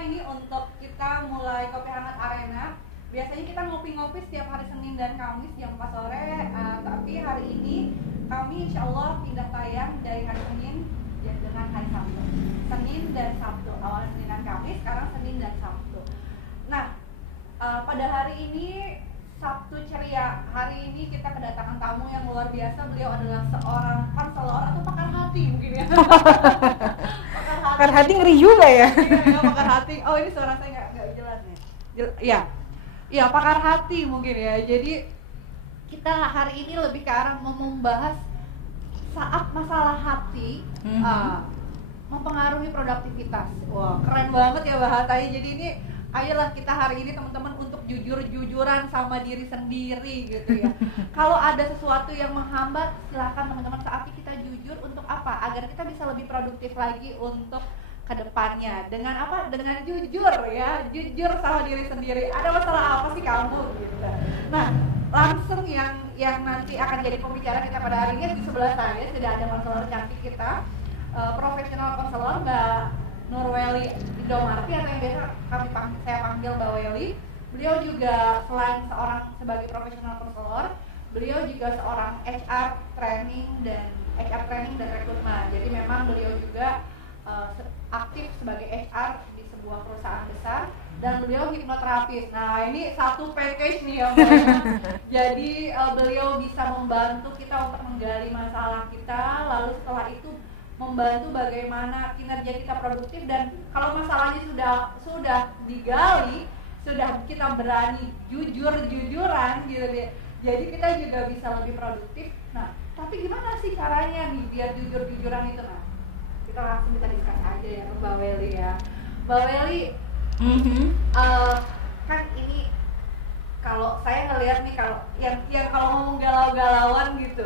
ini untuk kita mulai Kopi Hangat Arena. Biasanya kita ngopi-ngopi setiap hari Senin dan Kamis jam 4 sore, tapi hari ini kami insya Allah pindah tayang dari hari Senin dengan hari Sabtu. Senin dan Sabtu, awalnya Senin dan Kamis, sekarang Senin dan Sabtu. Nah, pada hari ini Sabtu ceria. Hari ini kita kedatangan tamu yang luar biasa. Beliau adalah seorang konselor atau pakar hati mungkin ya. Pakar hati ngeri juga ya. Iya, pakar hati. Oh, ini suara saya nggak jelas nih. Iya, pakar hati mungkin ya. Jadi kita hari ini lebih ke arah membahas saat masalah hati mempengaruhi produktivitas. Wah, keren banget ya bahasanya. Jadi ini ayolah kita hari ini teman-teman untuk jujur-jujuran sama diri sendiri gitu ya. Kalau ada sesuatu yang menghambat, silakan teman-teman saatnya kita jujur untuk apa? Agar kita bisa lebih produktif lagi untuk kedepannya. Dengan apa? Dengan jujur ya, jujur sama diri sendiri. Ada masalah apa sih kamu gitu. Nah, langsung yang nanti akan jadi pembicara kita pada hari ini di sebelah saya sudah ada konselor cantik kita, profesional konselor Mbak Nurweli Indomarti atau yang biasa saya panggil Mbak Weli. Beliau juga selain seorang sebagai profesional konselor, beliau juga seorang HR training dan rekrutmen. Jadi memang beliau juga aktif sebagai HR di sebuah perusahaan besar dan beliau hipnoterapis. Nah, ini satu package nih ya Mbak. Jadi beliau bisa membantu kita untuk menggali masalah kita, lalu setelah itu membantu bagaimana kinerja kita produktif, dan kalau masalahnya sudah digali, sudah kita berani jujur-jujuran gitu deh. Jadi kita juga bisa lebih produktif. Nah, tapi gimana sih caranya nih biar jujur-jujuran itu? Nah, kita langsung kita discuss aja ya Mbak Weli ya. Mbak Weli, kan ini kalau saya ngelihat nih kalau yang kalau ngomong galau-galauan gitu,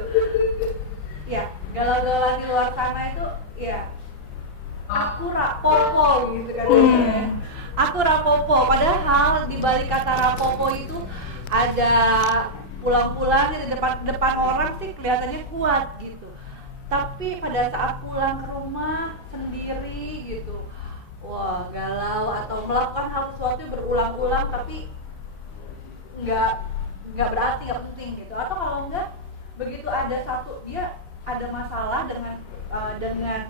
ya galau-galauan di luar sana itu ya aku rapopo gitu kan ya. Aku rapopo, padahal di balik kata rapopo itu ada pulang-pulang di depan orang sih kelihatannya kuat gitu. Tapi pada saat pulang ke rumah sendiri gitu, wah galau atau melakukan hal sesuatu berulang-ulang tapi nggak berarti, nggak penting gitu. Atau kalau enggak, begitu ada satu dia ada masalah dengan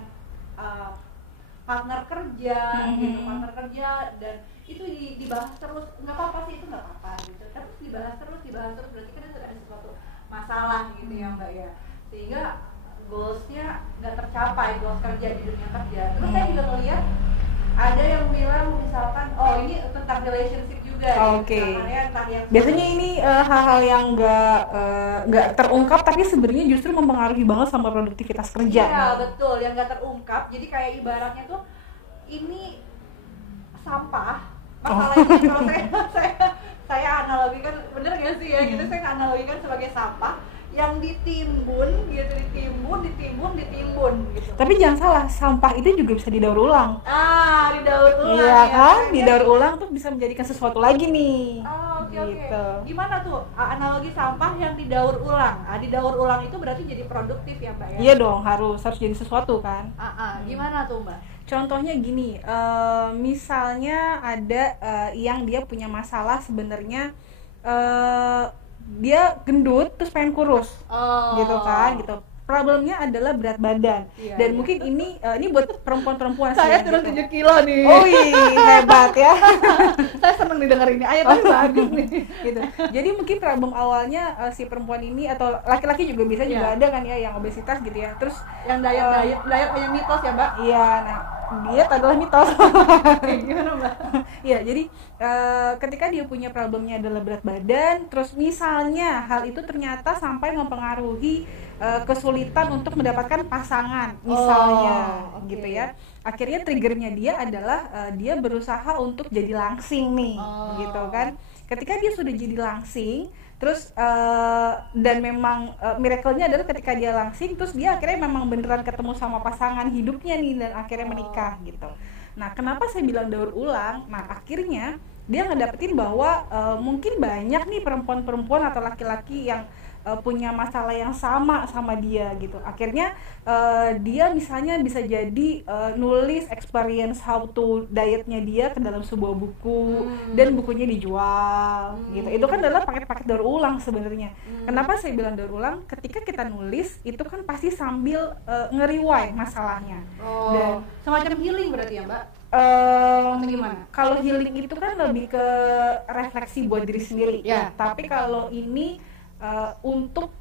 partner kerja gitu, partner kerja, dan itu dibahas terus, nggak apa-apa sih, itu nggak apa-apa gitu, tapi dibahas terus berarti kan itu ada sesuatu masalah gitu ya Mbak ya, sehingga goalsnya nggak tercapai, goals kerja di dunia kerja. Terus saya juga melihat ada yang bilang misalkan, oh ini tentang relationship juga. Oke. Biasanya ini hal-hal yang nggak terungkap tapi sebenarnya justru mempengaruhi banget sama produktivitas kerja. Iya betul, yang nggak terungkap. Jadi kayak ibaratnya tuh ini sampah. Masalahnya kalau saya analogikan, bener nggak sih ya? Gitu saya analogikan sebagai sampah yang ditimbun gitu, ditimbun gitu. Tapi jangan salah, sampah itu juga bisa didaur ulang. Didaur ulang. Iya kan? Didaur ulang tuh bisa menjadikan sesuatu lagi nih. Oke. Gimana tuh analogi sampah yang didaur ulang? Didaur ulang itu berarti jadi produktif ya Mbak ya? Iya dong, harus jadi sesuatu kan. Gimana tuh Mbak? Contohnya gini, misalnya ada yang dia punya masalah sebenarnya, dia gendut terus pengen kurus, gitu kan, gitu. Problemnya adalah berat badan, dan mungkin ini buat perempuan-perempuan. Saya turun gitu. 7 kilo nih. Oh hebat ya. Saya seneng didengar ini, tapi bagus nih. Gitu. Jadi mungkin problem awalnya si perempuan ini atau laki-laki juga bisa juga ada kan ya yang obesitas gitu ya. Terus yang diet hanya mitos ya Mbak? Iya, nah diet adalah mitos. Gimana Mbak? Iya, jadi ketika dia punya problemnya adalah berat badan, terus misalnya hal itu ternyata sampai mempengaruhi kesulitan untuk mendapatkan pasangan misalnya, gitu ya. Akhirnya triggernya dia adalah dia berusaha untuk jadi langsing nih, gitu kan. Ketika dia sudah jadi langsing, terus dan memang miracle-nya adalah ketika dia langsing, terus dia akhirnya memang beneran ketemu sama pasangan hidupnya nih dan akhirnya menikah gitu. Nah, kenapa saya bilang daur ulang? Nah, akhirnya dia ngedapetin bahwa mungkin banyak nih perempuan-perempuan atau laki-laki yang punya masalah yang sama dia gitu. Akhirnya dia misalnya bisa jadi nulis experience how to dietnya dia ke dalam sebuah buku dan bukunya dijual gitu. Itu kan adalah paket-paket daur ulang sebenarnya. Kenapa saya bilang daur ulang? Ketika kita nulis itu kan pasti sambil nge-rewind masalahnya. Dan semacam healing berarti ya, Mbak? Gimana? Kalau healing itu kan lebih ke refleksi buat diri sendiri. Ya. Tapi kalau ini untuk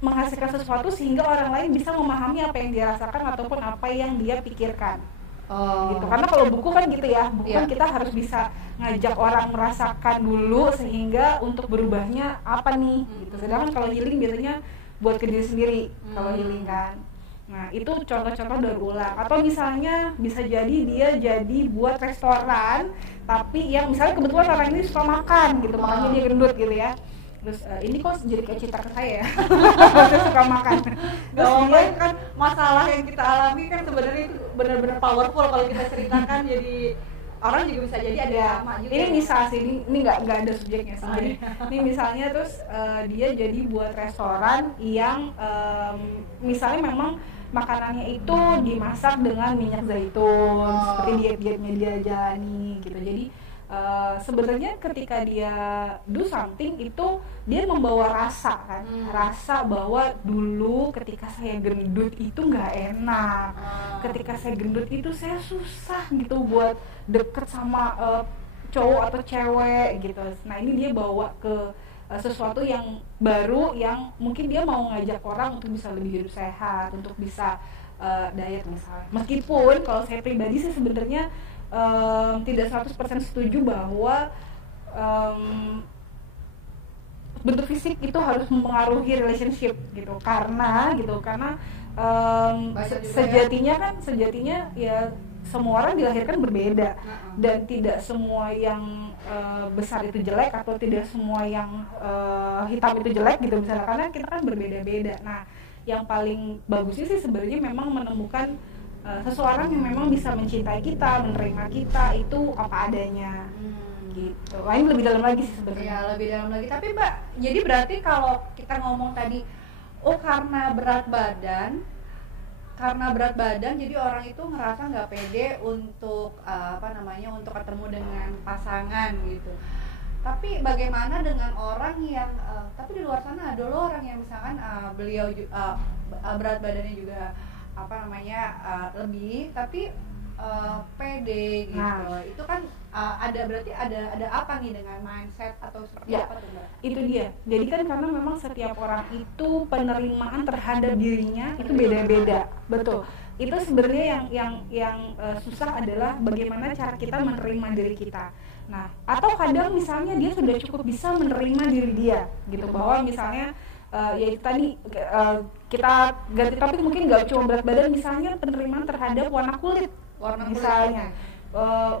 menghasilkan sesuatu sehingga orang lain bisa memahami apa yang dia rasakan ataupun apa yang dia pikirkan. Gitu. Karena kalau buku kan gitu ya, buku kan kita harus bisa ngajak orang merasakan dulu sehingga untuk berubahnya apa nih gitu. Sedangkan kalau healing biasanya buat ke diri sendiri kalau healing kan. Nah, itu contoh-contoh daur ulang. Atau misalnya bisa jadi dia jadi buat restoran tapi yang misalnya kebetulan orang ini suka makan gitu, makanya dia gendut gitu ya. Terus ini kok jadi kayak cerita ke saya ya. Saya suka makan. Terus dia kan masalah yang kita alami kan sebenarnya itu benar-benar powerful kalau kita ceritakan, jadi orang juga bisa jadi ada juga. Ini misal sih, ini nggak ada subjeknya sih. Jadi ini misalnya terus dia jadi buat restoran yang misalnya memang makanannya itu dimasak dengan minyak zaitun seperti diet-dietnya dia jalani gitu. Jadi sebenarnya ketika dia do something itu dia membawa rasa kan, rasa bahwa dulu ketika saya gendut itu nggak enak, ketika saya gendut itu saya susah gitu buat deket sama cowok atau cewek gitu. Nah ini dia bawa ke sesuatu yang baru yang mungkin dia mau ngajak orang untuk bisa lebih hidup sehat, untuk bisa diet misalnya. Meskipun kalau saya pribadi sih sebenarnya tidak 100% setuju bahwa bentuk fisik itu harus mempengaruhi relationship gitu, karena sejatinya ya semua orang dilahirkan berbeda dan tidak semua yang besar itu jelek atau tidak semua yang hitam itu jelek gitu misalnya, karena kita kan berbeda-beda. Nah yang paling bagusnya sih sebenarnya memang menemukan seseorang yang memang bisa mencintai kita, menerima kita itu apa adanya gitu. Lain lebih dalam lagi sih sebenarnya. Ya, lebih dalam lagi. Tapi Mbak, jadi berarti kalau kita ngomong tadi karena berat badan jadi orang itu ngerasa nggak pede untuk untuk ketemu dengan pasangan gitu. Tapi bagaimana dengan orang yang tapi di luar sana ada loh orang yang misalkan beliau berat badannya juga lebih tapi pede gitu. Nah, itu kan berarti ada apa nih dengan mindset atau seperti apa tuh Mbak? Itu dia. Jadi kan karena memang setiap orang itu penerimaan terhadap dirinya itu beda-beda. Betul. Itu sebenarnya yang susah adalah bagaimana cara kita menerima diri kita. Nah, atau kadang misalnya dia sudah cukup bisa menerima diri dia gitu, bahwa misalnya ya tadi kita ganti topik, mungkin nggak cuma berat badan, misalnya penerimaan terhadap warna kulit misalnya.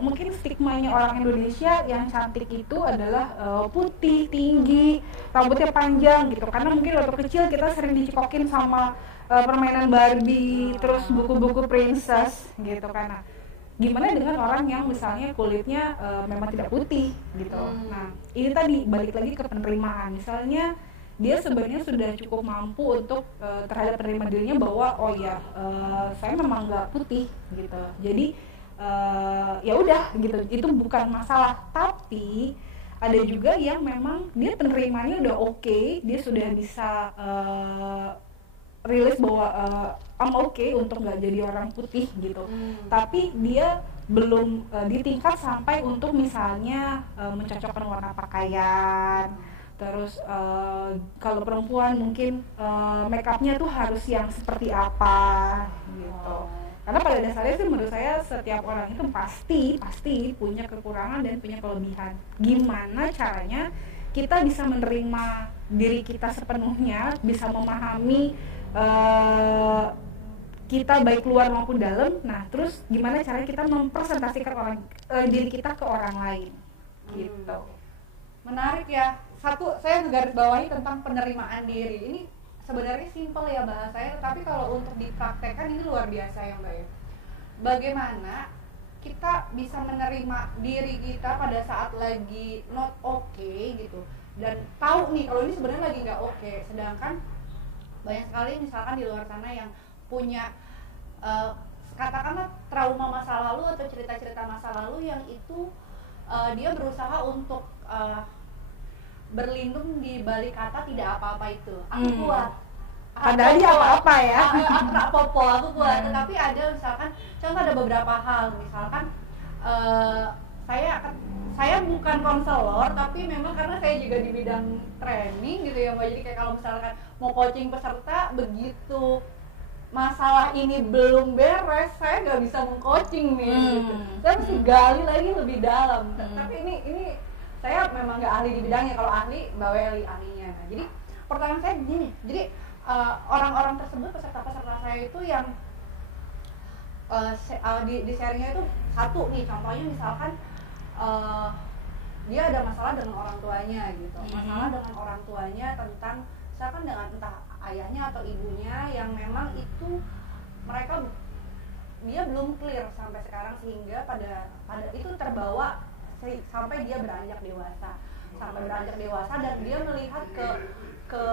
Mungkin stigmanya orang Indonesia yang cantik itu adalah putih, tinggi, rambutnya panjang gitu, karena mungkin waktu kecil kita sering dicekokin sama permainan Barbie, terus buku-buku princess gitu kan. Nah, gimana dengan orang yang misalnya kulitnya memang tidak putih gitu. Nah, ini tadi balik lagi ke penerimaan. Misalnya dia sebenarnya sudah cukup mampu untuk terhadap penerimaan dirinya bahwa saya memang nggak putih gitu. Jadi ya udah gitu, itu bukan masalah. Tapi ada juga yang memang dia penerimaannya udah oke, dia sudah bisa rilis bahwa I'm okay untuk nggak jadi orang putih gitu. Tapi dia belum di tingkat sampai untuk misalnya mencocokkan warna pakaian. Terus kalau perempuan mungkin make upnya tuh harus yang seperti apa gitu. Karena pada dasarnya sih menurut saya setiap orang itu pasti punya kekurangan dan punya kelebihan. Gimana caranya kita bisa menerima diri kita sepenuhnya, bisa memahami kita baik luar maupun dalam. Nah, terus gimana caranya kita mempresentasikan diri kita ke orang lain gitu. Menarik ya. Satu, saya menggarisbawahi tentang penerimaan diri. Ini sebenarnya simpel ya bahasanya, tapi kalau untuk dipraktekkan ini luar biasa ya Mbak ya. Bagaimana kita bisa menerima diri kita pada saat lagi not okay gitu, dan tahu nih kalau ini sebenarnya lagi nggak oke. Sedangkan banyak sekali misalkan di luar sana yang punya katakanlah trauma masa lalu atau cerita-cerita masa lalu yang itu dia berusaha untuk berlindung di balik kata tidak apa-apa itu. Aku kuat. Padahal dia apa-apa ya. Aku apa-apa, aku kuat. Tetapi ada misalkan, contoh ada beberapa hal, misalkan saya bukan konselor, tapi memang karena saya juga di bidang training gitu ya Mbak. Jadi kayak kalau misalkan mau coaching peserta, begitu masalah ini belum beres, saya nggak bisa meng-coaching nih gitu. Saya mesti gali lagi lebih dalam. Tapi ini saya memang nggak ahli di bidangnya. Kalau ahli Mbak Welly ahlinya. Nah, jadi pertanyaan saya gini, jadi orang-orang tersebut, peserta-peserta saya itu yang di sharingnya itu satu nih, contohnya misalkan dia ada masalah dengan orang tuanya gitu, masalah dengan orang tuanya tentang misalkan dengan entah ayahnya atau ibunya yang memang itu dia belum clear sampai sekarang, sehingga pada itu terbawa sampai dia beranjak dewasa dan dia melihat ke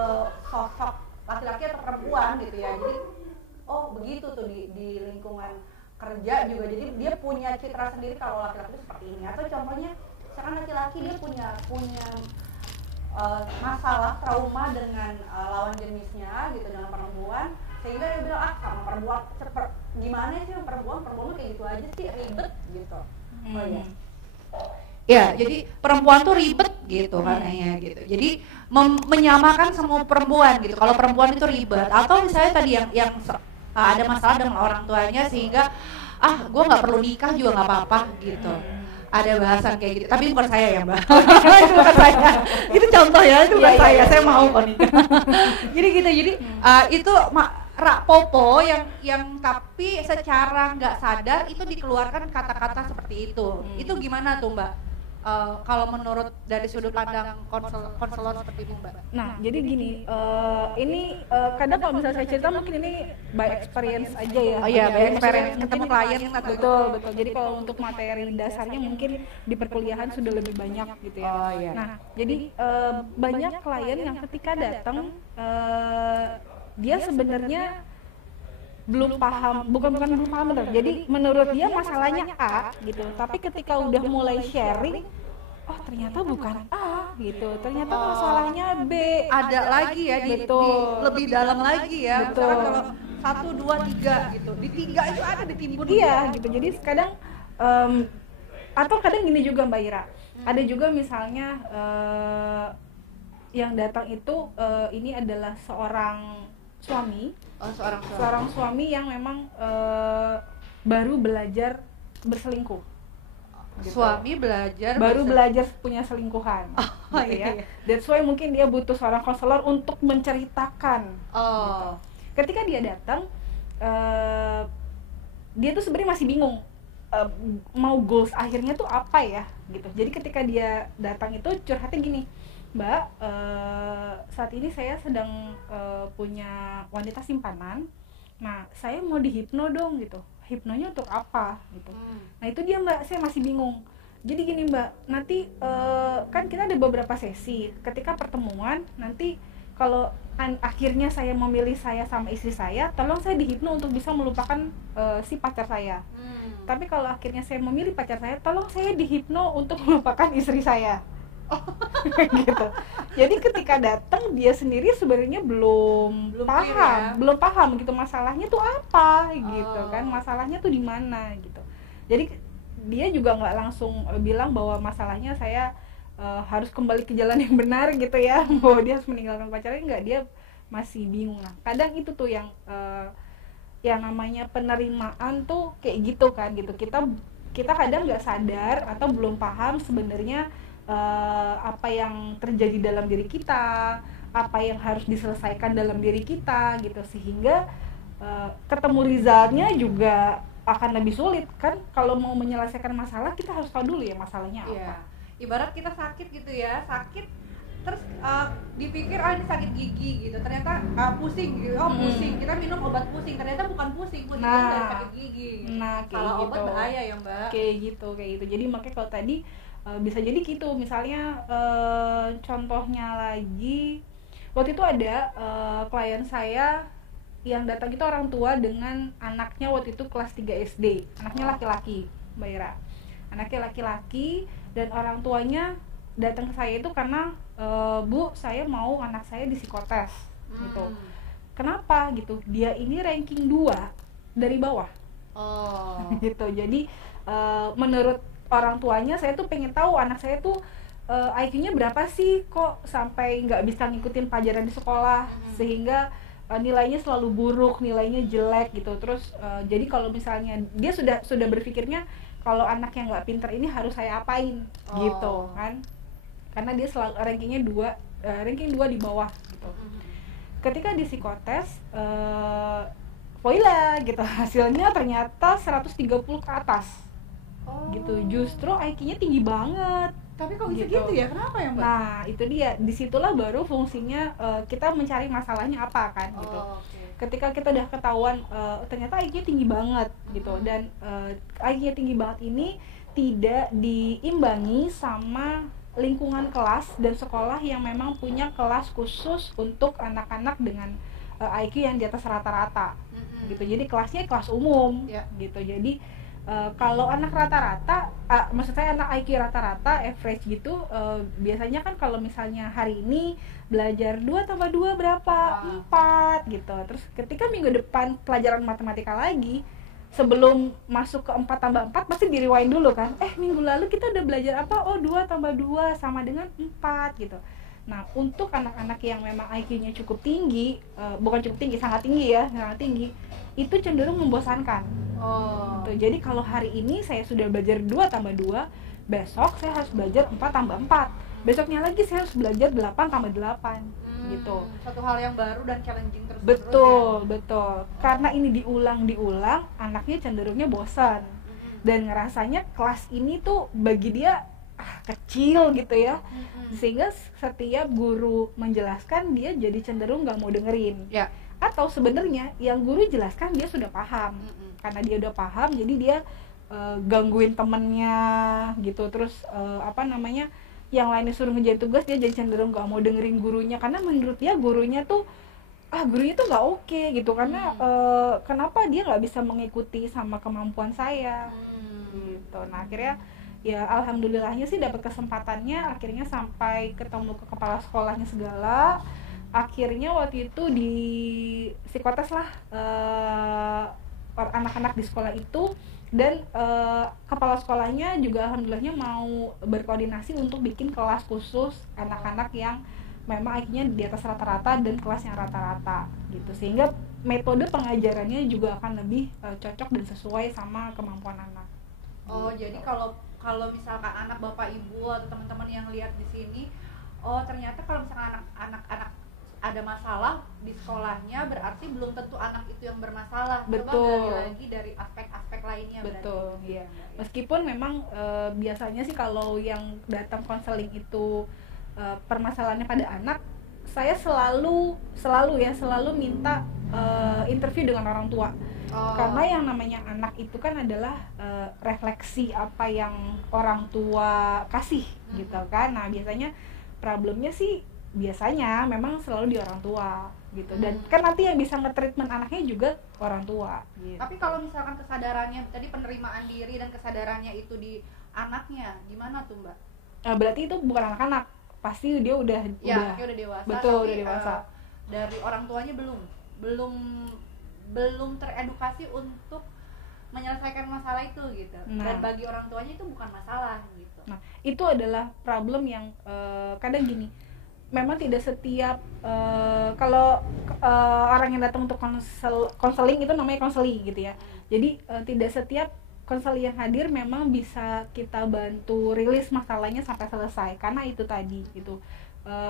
sosok laki-laki atau perempuan gitu ya. Jadi oh begitu tuh di lingkungan kerja juga, jadi dia punya citra sendiri kalau laki-laki itu seperti ini. Atau contohnya misalkan laki-laki dia punya masalah trauma dengan lawan jenisnya gitu, dengan perempuan, sehingga dia bilang sama perempuan gimana sih perempuan kayak gitu aja sih, ribet gitu. Oh iya. Ya, jadi perempuan tuh ribet gitu katanya gitu. Jadi menyamakan semua perempuan gitu. Kalau perempuan itu ribet, atau misalnya tadi yang ada masalah dengan orang tuanya sehingga gue nggak perlu nikah juga nggak apa-apa gitu. Ada bahasan kayak gitu, tapi bukan saya ya Mbak. Itu bukan saya. Itu contoh ya, itu bukan saya. Saya mau kok nikah. Jadi gitu. Jadi itu rak popo yang tapi secara nggak sadar itu dikeluarkan kata-kata seperti itu. Itu gimana tuh Mbak? Kalau menurut dari sudut pandang konselor seperti itu Mbak. Nah, jadi gini, ini kadang kalau misalnya saya cerita mungkin ini by experience aja ya. Oh iya, by experience ketemu klien atau betul. Jadi kalau untuk materi dasarnya mungkin di perkuliahan sudah lebih banyak gitu ya. Oh iya. Nah, jadi banyak klien yang ketika datang dia sebenarnya belum paham, bukan belum paham benar. Jadi menurut dia masalahnya A gitu, tapi ketika udah mulai sharing, oh ternyata bukan A gitu, ternyata masalahnya B. Ada lagi ya di lebih dalam lagi ya. Betul. Misalkan kalau 1, 2, 3 gitu, di 3 itu ada ditimbun. Iya gitu, jadi kadang atau kadang gini juga Mbak Ira, ada juga misalnya yang datang itu ini adalah seorang suami. Seorang suami yang memang baru belajar berselingkuh. Gitu. Suami baru belajar punya selingkuhan. Gitu ya. That's why mungkin dia butuh seorang konselor untuk menceritakan. Gitu. Ketika dia datang, dia tuh sebenarnya masih bingung mau goals akhirnya tuh apa ya, gitu. Jadi ketika dia datang itu curhatnya gini, Mbak, saat ini saya sedang punya wanita simpanan. Nah, saya mau dihipno dong gitu. Hipnonya untuk apa gitu. Nah, itu dia Mbak, saya masih bingung. Jadi gini Mbak, nanti kan kita ada beberapa sesi. Ketika pertemuan, nanti kalau akhirnya saya memilih saya sama istri saya, tolong saya dihipno untuk bisa melupakan si pacar saya. Tapi kalau akhirnya saya memilih pacar saya, tolong saya dihipno untuk melupakan istri saya. Gitu. Jadi ketika datang dia sendiri sebenarnya belum paham gitu masalahnya tuh apa gitu kan, masalahnya tuh di mana gitu. Jadi dia juga nggak langsung bilang bahwa masalahnya saya harus kembali ke jalan yang benar gitu ya, bahwa dia harus meninggalkan pacarnya, nggak, dia masih bingung. Nah, kadang itu tuh yang namanya penerimaan tuh kayak gitu kan gitu. Kita kadang nggak sadar atau belum paham sebenarnya apa yang terjadi dalam diri kita, apa yang harus diselesaikan dalam diri kita gitu, sehingga ketemu resultnya juga akan lebih sulit kan. Kalau mau menyelesaikan masalah kita harus tahu dulu ya masalahnya apa. Ibarat kita sakit gitu ya, sakit terus dipikir ini sakit gigi gitu, ternyata pusing gitu, pusing, kita minum obat pusing, ternyata bukan pusing itu dari sakit gigi gitu. Kayak kalau gitu. Obat bahaya ya Mbak, kayak gitu. Jadi makanya kalau tadi bisa jadi gitu, misalnya contohnya lagi, waktu itu ada klien saya yang datang itu orang tua dengan anaknya waktu itu kelas 3 SD, anaknya laki-laki Mbak Ira, anaknya laki-laki, dan orang tuanya datang ke saya itu karena Bu, saya mau anak saya di psikotes gitu. Kenapa gitu? Dia ini ranking 2 dari bawah. Gitu. Jadi menurut orang tuanya, saya tuh pengen tahu anak saya tuh IQ-nya berapa sih, kok sampai nggak bisa ngikutin pelajaran di sekolah, sehingga nilainya selalu buruk, nilainya jelek gitu. Terus jadi kalau misalnya dia sudah berpikirnya kalau anak yang nggak pinter ini harus saya apain gitu kan, karena dia selalu ranking 2 di bawah gitu. Ketika di psikotes voila gitu, hasilnya ternyata 130 ke atas gitu, justru IQ-nya tinggi banget. Tapi kok bisa gitu ya, kenapa ya Mbak? Nah itu dia, disitulah baru fungsinya kita mencari masalahnya apa kan gitu. Ketika kita udah ketahuan ternyata IQ-nya tinggi banget gitu, dan IQ-nya tinggi banget ini tidak diimbangi sama lingkungan kelas dan sekolah yang memang punya kelas khusus untuk anak-anak dengan IQ yang di atas rata-rata gitu. Jadi kelasnya kelas umum gitu. Jadi kalau anak rata-rata, maksud saya anak IQ rata-rata, average gitu, biasanya kan kalau misalnya hari ini belajar 2 tambah 2 berapa? 4 gitu. Terus ketika minggu depan pelajaran matematika lagi, sebelum masuk ke 4 tambah 4 pasti di rewind dulu kan, minggu lalu kita udah belajar apa? 2 tambah 2 sama dengan 4 gitu. Nah untuk anak-anak yang memang IQ-nya cukup tinggi, bukan cukup tinggi, sangat tinggi ya, sangat tinggi, itu cenderung membosankan. Gitu. Jadi kalau hari ini saya sudah belajar 2 tambah 2, besok saya harus belajar 4 tambah 4, besoknya lagi saya harus belajar 8 tambah 8 gitu. Satu hal yang baru dan challenging terus. Betul. Karena ini diulang, anaknya cenderungnya bosan dan ngerasanya kelas ini tuh bagi dia kecil gitu ya. Sehingga setiap guru menjelaskan dia jadi cenderung nggak mau dengerin. Atau sebenarnya yang guru jelaskan dia sudah paham. Karena dia udah paham, jadi dia gangguin temennya gitu. Terus yang lainnya suruh ngerjain tugas, dia jadi cenderung gak mau dengerin gurunya, karena menurut dia gurunya tuh gak oke gitu, karena kenapa dia gak bisa mengikuti sama kemampuan saya gitu. Nah akhirnya ya alhamdulillahnya sih dapat kesempatannya, akhirnya sampai ketemu ke kepala sekolahnya segala. Akhirnya waktu itu di psikotes lah anak-anak di sekolah itu, dan kepala sekolahnya juga alhamdulillahnya mau berkoordinasi untuk bikin kelas khusus anak-anak yang memang IQ-nya di atas rata-rata dan kelas yang rata-rata gitu, sehingga metode pengajarannya juga akan lebih cocok dan sesuai sama kemampuan anak. Jadi kalau misalkan anak bapak ibu atau teman-teman yang lihat di sini, ternyata kalau misalkan anak-anak ada masalah di sekolahnya, berarti belum tentu anak itu yang bermasalah. Betul. Coba lagi dari aspek-aspek lainnya. Betul, iya. Meskipun memang biasanya sih kalau yang datang konseling itu permasalahannya pada anak, saya selalu minta interview dengan orang tua. Karena yang namanya anak itu kan adalah refleksi apa yang orang tua kasih gitu kan. Nah biasanya problemnya sih biasanya memang selalu di orang tua gitu, dan kan nanti yang bisa nge-treatment anaknya juga orang tua gitu. Tapi kalau misalkan kesadarannya tadi, penerimaan diri dan kesadarannya itu di anaknya gimana tuh Mbak? Berarti itu bukan anak-anak, pasti dia udah dewasa. Betul, udah dewasa. Dari orang tuanya belum teredukasi untuk menyelesaikan masalah itu gitu. Dan bagi orang tuanya itu bukan masalah gitu. Nah itu adalah problem yang kadang gini, memang tidak setiap kalau orang yang datang untuk konseling itu namanya konseling gitu ya. Jadi tidak setiap konseling yang hadir memang bisa kita bantu rilis masalahnya sampai selesai, karena itu tadi gitu,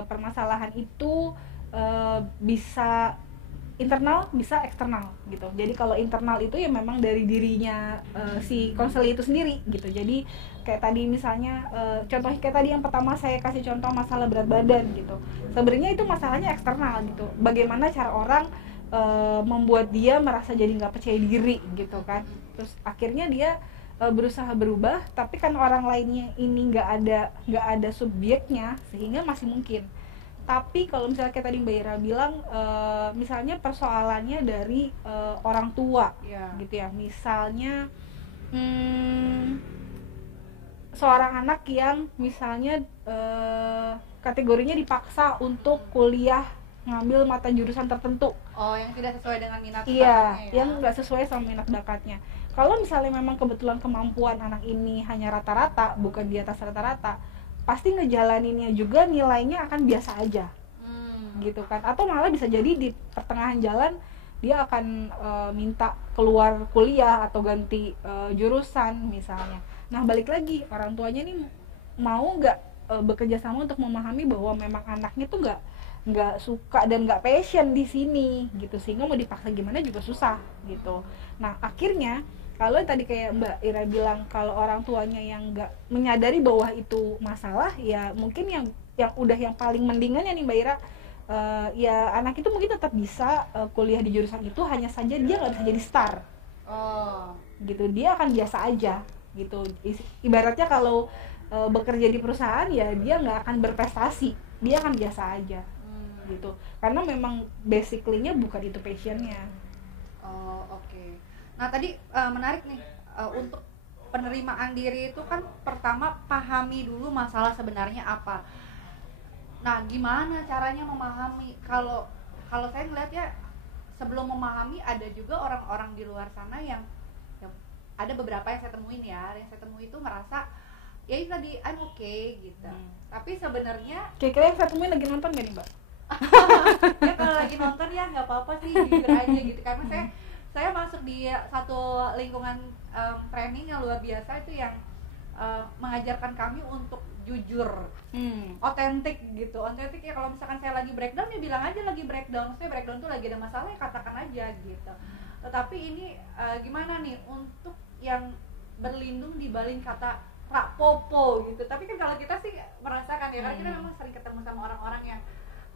permasalahan itu bisa internal bisa eksternal gitu. Jadi kalau internal itu ya memang dari dirinya si konseling itu sendiri gitu. Jadi kayak tadi misalnya contoh kayak tadi yang pertama saya kasih contoh masalah berat badan gitu. Sebenarnya itu masalahnya eksternal gitu. Bagaimana cara orang membuat dia merasa jadi nggak percaya diri gitu kan. Terus akhirnya dia berusaha berubah, tapi kan orang lainnya ini nggak ada subjeknya, sehingga masih mungkin. Tapi kalau misalnya kayak tadi Mbak Ira bilang, misalnya persoalannya dari orang tua, gitu ya. Misalnya seorang anak yang misalnya kategorinya dipaksa untuk kuliah ngambil mata jurusan tertentu. Oh, yang tidak sesuai dengan minat bakatnya. Iya, yang nggak sesuai sama minat bakatnya. Kalau misalnya memang kebetulan kemampuan anak ini hanya rata-rata, bukan di atas rata-rata, pasti ngejalaninnya juga nilainya akan biasa aja, gitu kan. Atau malah bisa jadi di pertengahan jalan dia akan minta keluar kuliah atau ganti jurusan misalnya. Nah, balik lagi, orang tuanya nih mau nggak bekerja sama untuk memahami bahwa memang anaknya tuh nggak suka dan nggak passion di sini gitu, sehingga mau dipaksa gimana juga susah gitu. Nah, akhirnya kalau tadi kayak Mbak Ira bilang, kalau orang tuanya yang nggak menyadari bahwa itu masalah, ya mungkin yang yang paling mendingan ya nih Mbak Ira, ya anak itu mungkin tetap bisa kuliah di jurusan itu, hanya saja dia nggak bisa jadi star. Gitu, dia akan biasa aja gitu. Ibaratnya kalau bekerja di perusahaan, ya dia nggak akan berprestasi, dia akan biasa aja gitu, karena memang basically-nya bukan itu passionnya. Oke. Nah, tadi menarik nih, untuk penerimaan diri itu kan pertama pahami dulu masalah sebenarnya apa. Nah, gimana caranya memahami? Kalau saya ngeliatnya, sebelum memahami ada juga orang-orang di luar sana yang ada beberapa yang saya temuin yang saya temui itu merasa ya itu tadi I'm okay gitu. Tapi sebenarnya kira-kira yang saya temuin lagi nonton gak nih Mbak? Ya kalau lagi nonton ya nggak apa-apa sih, jujur aja gitu, karena saya masuk di satu lingkungan training yang luar biasa itu yang mengajarkan kami untuk jujur, otentik gitu. Otentik ya, kalau misalkan saya lagi breakdown ya bilang aja lagi breakdown, saya breakdown tuh lagi ada masalah ya katakan aja gitu. Tetapi ini gimana nih untuk yang berlindung di balik kata rapopo gitu. Tapi kan kalau kita sih merasakan ya, karena kita memang sering ketemu sama orang-orang yang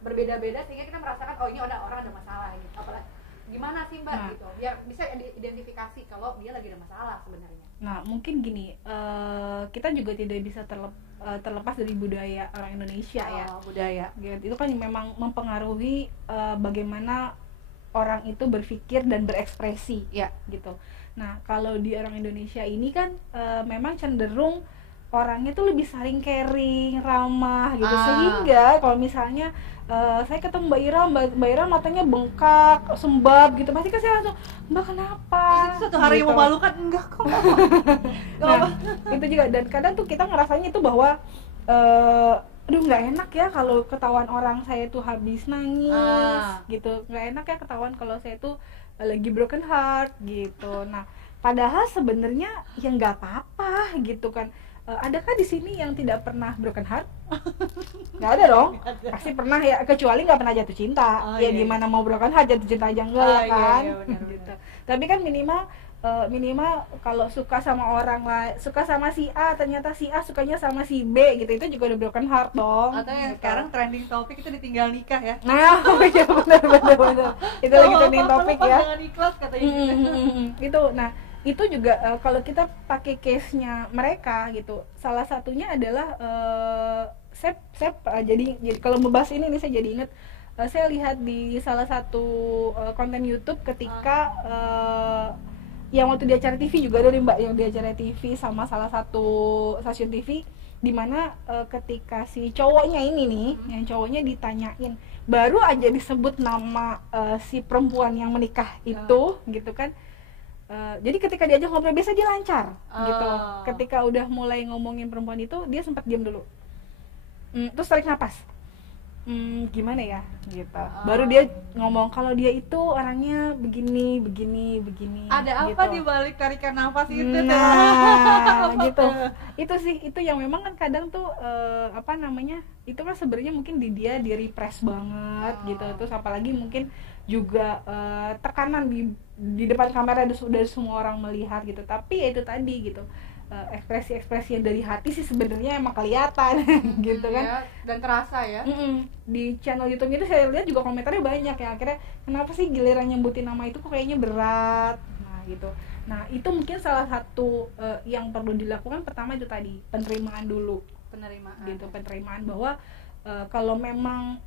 berbeda-beda, sehingga kita merasakan oh ini orang ada masalah gitu. Apalagi gimana sih Mbak gitu, biar bisa identifikasi kalau dia lagi ada masalah sebenarnya. Nah, mungkin gini, kita juga tidak bisa terlepas dari budaya orang Indonesia ya. Budaya gitu. Itu kan memang mempengaruhi bagaimana orang itu berpikir dan berekspresi gitu. Nah, kalau di orang Indonesia ini kan memang cenderung orangnya tuh lebih saling caring, ramah gitu, sehingga kalau misalnya saya ketemu Mbak Ira matanya bengkak, sembab gitu, pasti kan saya langsung, Mbak kenapa? Itu satu hari gitu. Memalukan enggak kok. Nah, itu juga, dan kadang tuh kita ngerasanya itu bahwa aduh nggak enak ya kalau ketahuan orang saya tuh habis nangis gitu, nggak enak ya ketahuan kalau saya tuh lagi broken heart gitu. Nah, padahal sebenarnya ya nggak apa-apa gitu kan. Adakah di sini yang tidak pernah broken heart? Nggak ada dong, pasti pernah ya, kecuali nggak pernah jatuh cinta. Gimana mau broken heart, jatuh cinta aja enggak ya kan? Benar, gitu. Tapi kan minimal kalau suka sama orang lain, suka sama si A, ternyata si A sukanya sama si B gitu, itu juga udah broken heart dong. Atau yang gitu. Sekarang trending topik itu ditinggal nikah ya. Nah, iya benar. Itu lagi trending topik ya. Jangan ikhlas katanya gitu. Itu, nah itu juga kalau kita pakai case-nya mereka gitu, salah satunya adalah saya jadi kalau membahas ini nih saya jadi ingat, saya lihat di salah satu konten YouTube ketika yang waktu di acara TV juga ada nih Mbak, yang di acara TV sama salah satu stasiun TV, dimana ketika si cowoknya ini nih, yang cowoknya ditanyain, baru aja disebut nama si perempuan yang menikah itu gitu kan. Jadi ketika diajak ngobrol biasa dia lancar gitu. Ketika udah mulai ngomongin perempuan itu, dia sempat diam dulu, terus tarik napas, gimana ya gitu. Baru dia ngomong kalau dia itu orangnya begini. Ada apa gitu di balik tarikan nafas itu? Nah, gitu. Itu sih, itu yang memang kan kadang tuh itu kan sebenarnya mungkin di repress banget gitu. Terus apalagi mungkin juga tekanan di depan kamera sudah semua orang melihat gitu. Tapi ya itu tadi gitu, ekspresi-ekspresi yang dari hati sih sebenarnya emang kelihatan gitu kan ya, dan terasa ya. Di channel YouTube itu saya lihat juga komentarnya banyak ya, akhirnya kenapa sih giliran nyebutin nama itu kok kayaknya berat, nah gitu. Nah itu mungkin salah satu yang perlu dilakukan. Pertama itu tadi penerimaan dulu, penerimaan bahwa kalau memang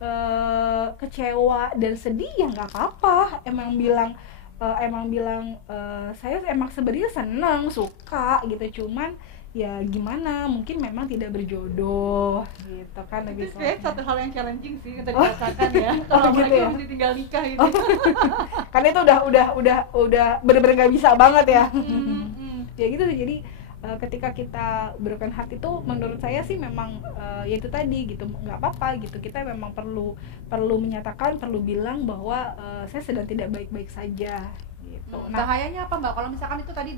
kecewa dan sedih ya nggak apa-apa, emang bilang saya emang sebenarnya senang, suka gitu, cuman ya gimana, mungkin memang tidak berjodoh gitu kan. Itu kayak satu hal yang challenging sih kita dirasakan ya kalau gitu apalagi ya? masih tinggal nikah itu. Karena itu udah bener-bener gak bisa banget ya. Ya gitu. Jadi ketika kita broken heart itu menurut saya sih memang ya itu tadi gitu, nggak apa-apa gitu, kita memang perlu menyatakan, perlu bilang bahwa saya sedang tidak baik-baik saja gitu. Nah, bahayanya apa Mbak kalau misalkan itu tadi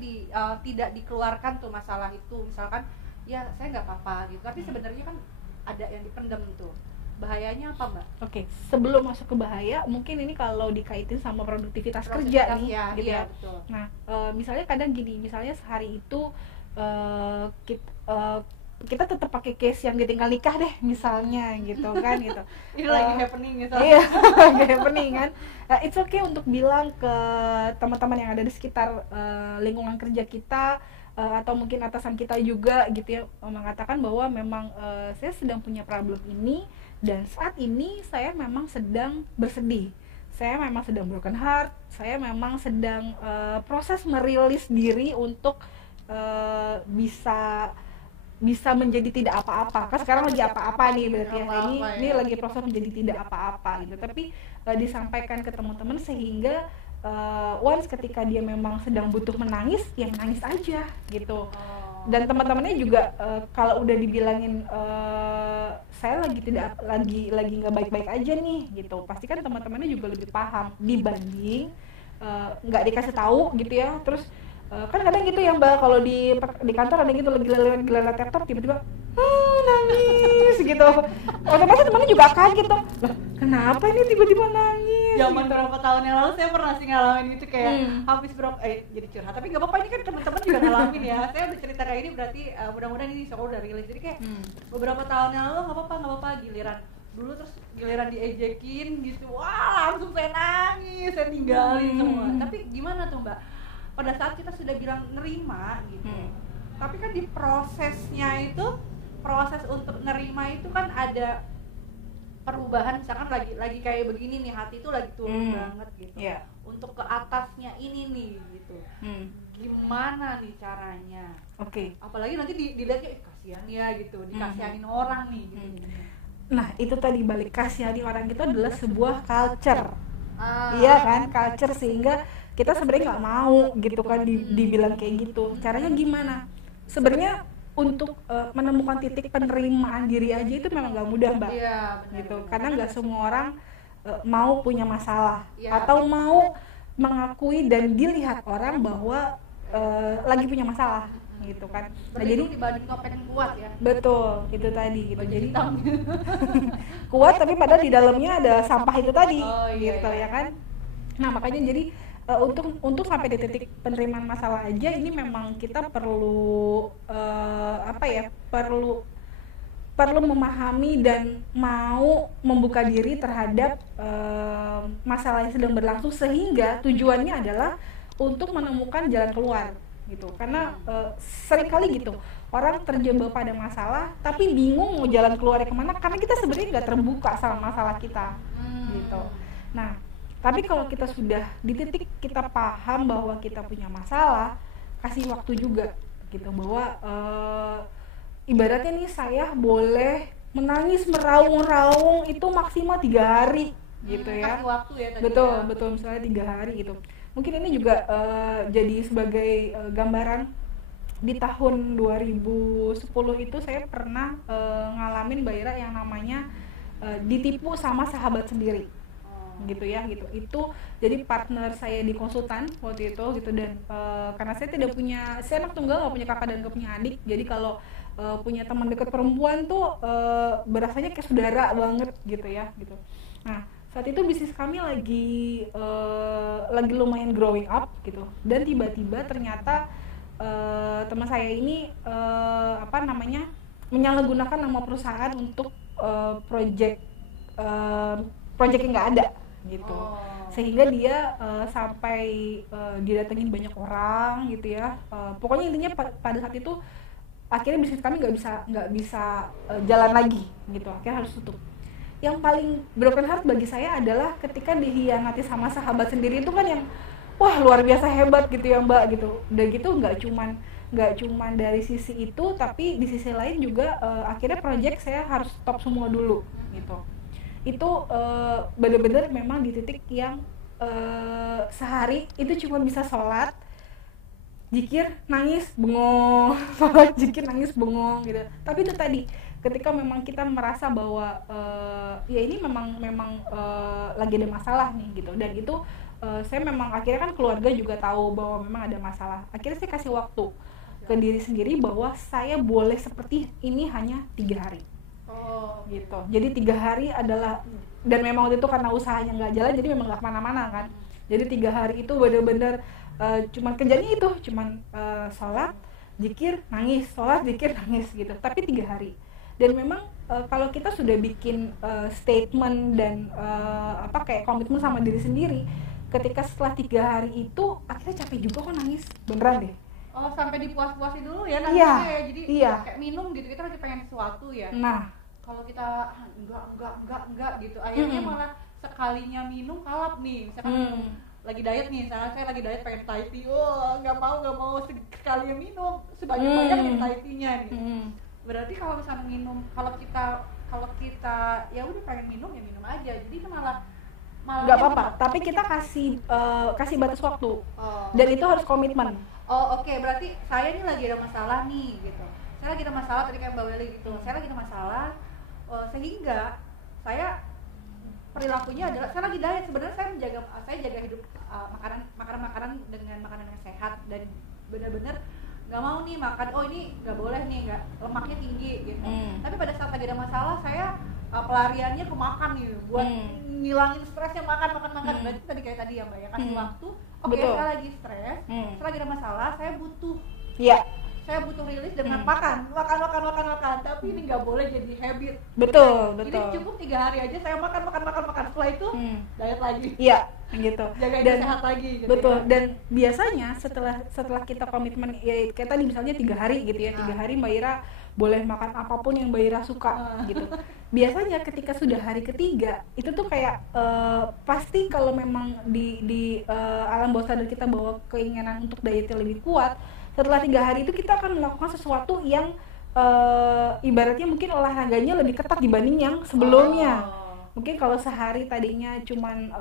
tidak dikeluarkan tuh masalah itu, misalkan ya saya nggak apa-apa gitu, tapi sebenarnya kan ada yang dipendam tuh, bahayanya apa Mbak? Oke, sebelum masuk ke bahaya, mungkin ini kalau dikaitin sama produktivitas kerja nih ya, gitu iya, ya. betul. Nah misalnya kadang gini, misalnya sehari itu kita tetap pakai case yang ditinggal nikah deh misalnya gitu kan gitu. Ini lagi happening gitu. Iya, lagi happening kan. It's okay untuk bilang ke teman-teman yang ada di sekitar lingkungan kerja kita, atau mungkin atasan kita juga gitu ya, mengatakan bahwa memang saya sedang punya problem ini, dan saat ini saya memang sedang bersedih, saya memang sedang broken heart, saya memang sedang proses merilis diri untuk bisa menjadi tidak apa-apa. Kan sekarang lagi apa-apa nih berarti ya. Ini lagi proses menjadi tidak apa-apa gitu. Tapi disampaikan ke teman-teman sehingga once ketika dia memang sedang butuh menangis, ya menangis aja gitu. Dan teman-temannya juga kalau udah dibilangin saya lagi nggak baik-baik aja nih gitu, pasti kan teman-temannya juga lebih paham dibanding nggak dikasih tahu gitu ya. Terus kan kadang gitu ya Mbak, kalau di kantor ada gitu lagi lewat laptop tiba-tiba nangis gitu, otomatis temannya juga kaget tuh, lah kenapa ini tiba-tiba nangis. Zaman beberapa tahun yang lalu saya pernah sih ngalamin gitu, kayak habis jadi curhat, tapi nggak apa-apa, ini kan teman-teman juga ngalamin ya. Saya udah cerita kayak ini berarti mudah-mudahan ini soal udah rilis, jadi kayak beberapa tahun yang lalu nggak apa-apa giliran dulu, terus giliran diejekin gitu, wah langsung saya nangis, saya tinggalin semua. Tapi gimana tuh Mbak, pada saat kita sudah bilang nerima gitu, tapi kan di prosesnya itu, proses untuk nerima itu kan ada perubahan. Misalkan lagi kayak begini nih, hati itu lagi turun banget gitu, untuk ke atasnya ini nih gitu, gimana nih caranya? Apalagi nanti dilihatnya kasihan ya gitu, dikasihanin orang nih gitu. Nah itu tadi, balik kasihani orang itu adalah sebuah culture, iya kan, culture, sehingga kita sebenarnya nggak mau gitu kan dibilang kayak gitu. Caranya gimana? Sebenarnya untuk menemukan titik penerimaan diri aja itu memang nggak mudah Mbak, gitu. Karena nggak semua orang mau punya masalah atau mau mengakui dan dilihat orang bahwa lagi punya masalah gitu kan. Nah, jadi dibanding topeng kuat ya. Betul, itu tadi gitu. Jadi kuat tapi padahal di dalamnya ada sampah itu tadi, gitu ya kan. Nah makanya jadi untuk sampai di titik penerimaan masalah aja ini memang kita perlu perlu memahami dan mau membuka diri terhadap masalah yang sedang berlangsung, sehingga tujuannya adalah untuk menemukan jalan keluar gitu. Karena seringkali gitu orang terjebak pada masalah tapi bingung mau jalan keluarnya kemana, karena kita sebenarnya nggak terbuka sama masalah kita gitu. Nah tapi kalau kita sudah di titik kita paham bahwa kita punya masalah, kasih waktu juga gitu, bahwa ibaratnya nih saya boleh menangis meraung-raung itu maksimal 3 hari gitu ya. Kasih waktu ya tadi. Betul misalnya 3 hari gitu. Mungkin ini juga jadi sebagai gambaran. Di tahun 2010 itu saya pernah ngalamin Mbak Ira yang namanya ditipu sama sahabat sendiri. Gitu ya gitu. Itu jadi partner saya di konsultan waktu itu gitu, dan karena saya tidak punya, saya anak tunggal, nggak punya kakak dan nggak punya adik, jadi kalau punya teman dekat perempuan tuh berasanya kayak saudara banget gitu ya gitu. Nah saat itu bisnis kami lagi lumayan growing up gitu, dan tiba-tiba ternyata teman saya ini menyalahgunakan nama perusahaan untuk project yang nggak ada gitu. Sehingga dia sampai didatengin banyak orang gitu ya. Pokoknya intinya pada saat itu akhirnya bisnis kami nggak bisa jalan lagi gitu, akhirnya harus tutup. Yang paling broken heart bagi saya adalah ketika dihianati sama sahabat sendiri, itu kan yang wah luar biasa hebat gitu ya Mbak gitu. Udah gitu nggak cuman dari sisi itu, tapi di sisi lain juga akhirnya project saya harus stop semua dulu gitu. Itu bener-bener memang di titik yang sehari itu cuma bisa sholat, zikir, nangis, bengong, sholat, zikir, nangis, bengong gitu. Tapi itu tadi, ketika memang kita merasa bahwa ya ini memang lagi ada masalah nih gitu, dan itu saya memang akhirnya kan keluarga juga tahu bahwa memang ada masalah. Akhirnya saya kasih waktu ke diri sendiri bahwa saya boleh seperti ini hanya 3 hari. Gitu. Jadi 3 hari adalah, dan memang waktu itu karena usahanya nggak jalan, jadi memang nggak kemana-mana kan. Jadi 3 hari itu benar-benar cuman kerjanya itu, cuman sholat, zikir, nangis, sholat, zikir, nangis gitu. Tapi 3 hari. Dan memang kalau kita sudah bikin statement dan kayak komitmen sama diri sendiri, ketika setelah 3 hari itu akhirnya capek juga kok nangis, beneran deh. Sampai dipuas-puasin dulu ya nangisnya ya. Jadi kayak minum gitu, kita lagi pengen sesuatu ya. Nah, kalau kita enggak gitu, akhirnya malah sekalinya minum kalap nih. Misalkan lagi diet nih, misalnya saya lagi diet pengen Thai tea, nggak mau sekali minum sebanyak-banyak Thai tea-nya nih. Berarti kalau misalnya minum, kalau kita ya udah pengen minum ya minum aja, jadi itu malah nggak apa-apa, tapi kita kasih batas waktu, dan itu harus komitmen. Oke, berarti saya ini lagi ada masalah nih gitu, saya lagi ada masalah tadi kayak Mbak Welly gitu, saya lagi ada masalah, sehingga saya perilakunya adalah saya lagi diet. Sebenarnya saya jaga hidup makanan dengan makanan yang sehat, dan benar-benar nggak mau nih makan ini nggak boleh nih, nggak, lemaknya tinggi gitu. Tapi pada saat lagi ada masalah, saya pelariannya ke makan nih buat ngilangin stresnya, makan. Berarti tadi kayak tadi ya Mbak ya, kasih waktu. Saya lagi stres, saya lagi ada masalah, saya butuh rilis dengan makan, tapi ini nggak boleh jadi habit. Betul. Jadi cukup 3 hari aja saya makan, setelah itu diet lagi. Iya, gitu. Jaga hidup sehat lagi. Gitu. Betul. Dan biasanya setelah kita komitmen, ya kayak tadi misalnya 3 hari gitu ya, 3 hari Mbak Ira boleh makan apapun yang Mbak Ira suka gitu. Biasanya ketika sudah hari ketiga itu tuh kayak pasti kalau memang di alam bawah sadar kita bahwa keinginan untuk dietnya lebih kuat, setelah 3 hari itu kita akan melakukan sesuatu yang ibaratnya mungkin olahraganya lebih ketat dibanding yang sebelumnya. Mungkin kalau sehari tadinya cuman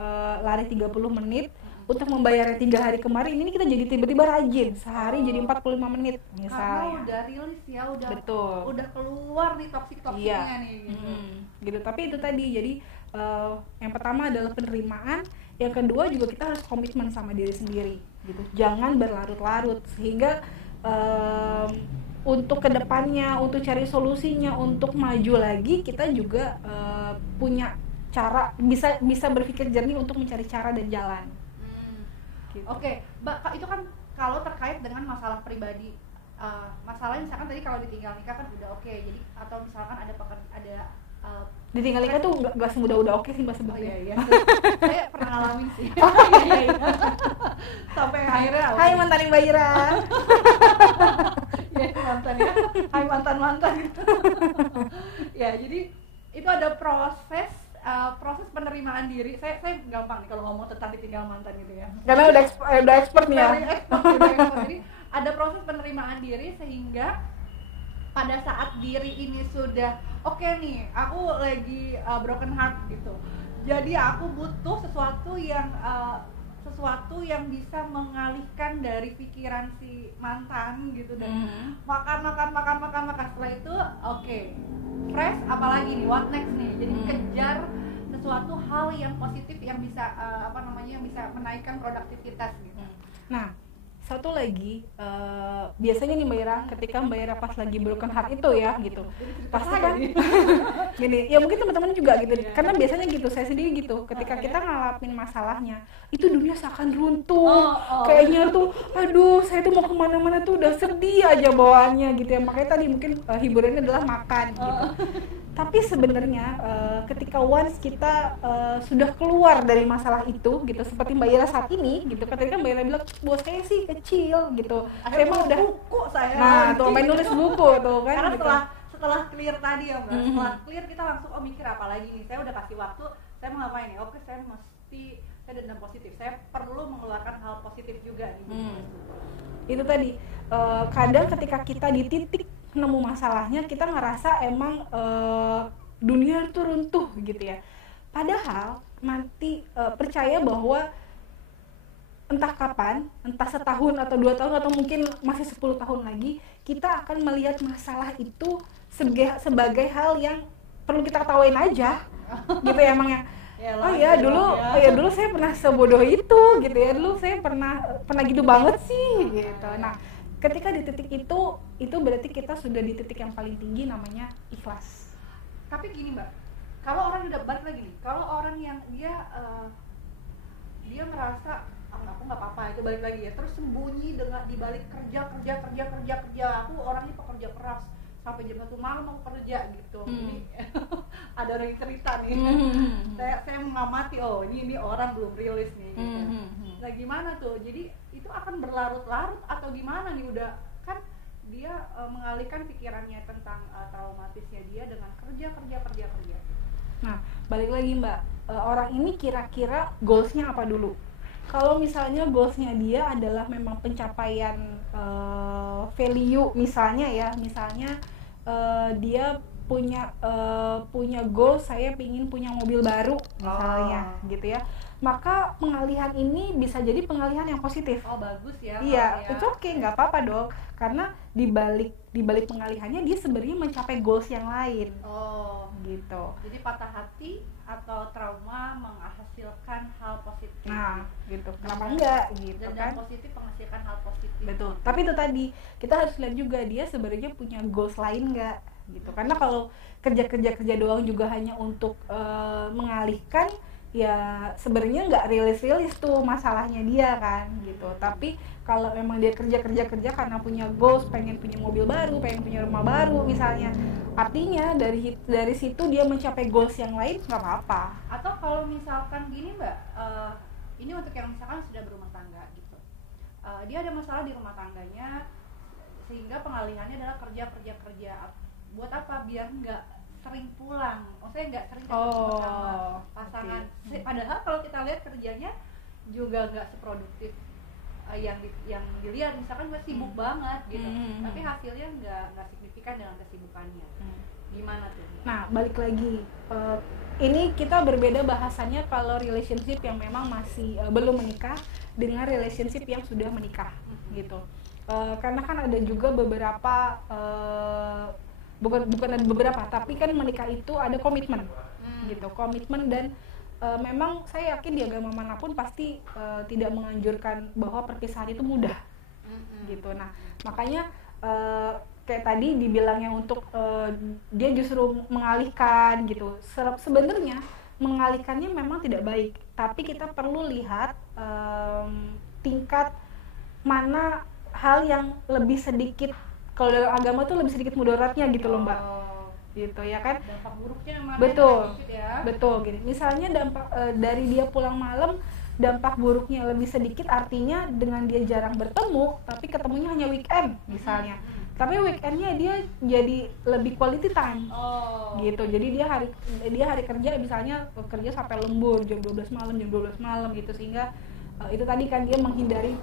lari 30 menit, untuk membayar 3 hari kemarin ini kita jadi tiba-tiba rajin, sehari jadi 45 menit misalnya. Karena udah rilis ya, Betul. Udah keluar nih toksik-toksiknya nih gitu. Gitu. Tapi itu tadi, jadi yang pertama adalah penerimaan, yang kedua juga kita harus komitmen sama diri sendiri gitu. Jangan berlarut-larut, sehingga untuk kedepannya, untuk cari solusinya, untuk maju lagi, kita juga punya cara, bisa berpikir jernih untuk mencari cara dan jalan. Gitu. Oke, Mbak, itu kan kalau terkait dengan masalah pribadi, masalahnya misalkan tadi kalau ditinggal nikah kan udah oke, jadi atau misalkan ada ditinggal nikah tuh nggak semudah udah oke sih Mbak sebetulnya. Iya. Saya pernah ngalamin sih. Iya. Sampai akhirnya Hai mantan Mbak Ira. Ya mantan ya. Hai mantan gitu. Ya, jadi itu ada proses penerimaan diri. Saya gampang nih kalau ngomong tentang ditinggal mantan gitu ya. Karena udah expert nih ya. Jadi ada proses penerimaan diri, sehingga pada saat diri ini sudah oke nih, aku lagi broken heart gitu. Jadi aku butuh sesuatu yang bisa mengalihkan dari pikiran si mantan gitu, dan makan. Setelah itu fresh, apalagi nih, what next nih. Jadi kejar sesuatu hal yang positif yang bisa yang bisa menaikkan produktivitas gitu. Nah, satu lagi, biasanya nih Mbak Ira, ketika Mbak Ira pas lagi broken heart itu ya gitu, pasti kan gini, ya mungkin teman-teman juga gitu, karena biasanya gitu, saya sendiri gitu, ketika kita ngalamin masalahnya, itu dunia seakan runtuh, kayaknya tuh, aduh saya tuh mau kemana-mana tuh udah sedih aja bawaannya gitu ya, makanya tadi mungkin hiburannya adalah makan gitu. Tapi sebenarnya ketika once kita sudah keluar dari masalah itu gitu, seperti Mbak Ira saat ini gitu, ketika Mbak Ira bilang bos saya sih kecil gitu, saya emang udah buku saya. nah tuh main nulis buku tuh kan. Karena gitu. setelah clear tadi ya Mbak, setelah clear kita langsung mikir apa lagi nih, saya udah kasih waktu, saya mau ngapain nih, oke saya dendam positif, saya perlu mengeluarkan hal positif juga nih. Itu tadi kadang ketika kita di titik nemu masalahnya, kita ngerasa emang dunia tuh runtuh gitu ya, padahal nanti percaya bahwa entah kapan, entah setahun atau 2 tahun atau mungkin masih 10 tahun lagi, kita akan melihat masalah itu sebagai hal yang perlu kita ketawain aja gitu ya, emang yang dulu saya pernah sebodoh itu gitu ya, dulu saya pernah gitu banget sih gitu. Nah ketika di titik itu berarti kita sudah di titik yang paling tinggi, namanya ikhlas. Tapi gini Mbak, kalau orang udah balik lagi nih, kalau orang yang dia merasa aku nggak apa-apa, itu balik lagi ya, terus sembunyi dengan dibalik kerja, aku orangnya pekerja keras sampai jam 1 malam aku kerja gitu. Jadi ada orang yang cerita nih, saya mengamati, ini orang belum rilis nih gitu. Nah gimana tuh, jadi itu akan berlarut-larut atau gimana nih, udah kan dia mengalihkan pikirannya tentang traumatisnya dia dengan kerja. Nah balik lagi Mbak, orang ini kira-kira goalsnya apa dulu? Kalau misalnya goalsnya dia adalah memang pencapaian value misalnya ya, dia punya goal, saya pingin punya mobil baru misalnya gitu ya, maka pengalihan ini bisa jadi pengalihan yang positif. Bagus ya. Iya, itu oke, nggak apa-apa dong, karena dibalik pengalihannya dia sebenarnya mencapai goals yang lain. Gitu. Jadi patah hati atau trauma menghasilkan hal positif. Nah, gitu. Kenapa enggak gitu dan kan? Positif menghasilkan hal positif. Betul. Tapi itu tadi kita harus lihat juga dia sebenarnya punya goals lain enggak gitu. Karena kalau kerja doang juga hanya untuk mengalihkan, ya sebenarnya nggak rilis tuh masalahnya dia kan gitu. Tapi kalau memang dia kerja karena punya goals, pengen punya mobil baru, pengen punya rumah baru misalnya, artinya dari situ dia mencapai goals yang lain, nggak apa-apa. Atau kalau misalkan gini Mbak, ini untuk yang misalkan sudah berumah tangga gitu, dia ada masalah di rumah tangganya sehingga pengalihannya adalah kerja. Buat apa? Biar nggak sering pulang, maksudnya nggak sering ketemu sama pasangan. Padahal kalau kita lihat kerjanya juga nggak seproduktif yang dilihat, misalkan gue sibuk banget gitu, tapi hasilnya nggak signifikan dengan kesibukannya. Gimana tuh? Nah balik lagi, ini kita berbeda bahasanya kalau relationship yang memang masih belum menikah dengan relationship yang sudah menikah gitu. Karena kan ada juga beberapa bukan ada beberapa, tapi kan menikah itu ada komitmen gitu, dan memang saya yakin di agama manapun pasti tidak menganjurkan bahwa perpisahan itu mudah gitu. Nah makanya kayak tadi dibilangnya untuk dia justru mengalihkan gitu, sebenarnya mengalihkannya memang tidak baik, tapi kita perlu lihat tingkat mana hal yang lebih sedikit, kalau dalam agama tuh lebih sedikit mudaratnya gitu loh Mbak. Gitu ya kan, dampak buruknya mana betul gini, misalnya dampak dari dia pulang malam, dampak buruknya lebih sedikit, artinya dengan dia jarang bertemu tapi ketemunya hanya weekend misalnya, tapi weekendnya dia jadi lebih quality time gitu. Jadi dia hari kerja misalnya kerja sampai lembur jam 12 malam gitu, sehingga itu tadi kan dia menghindari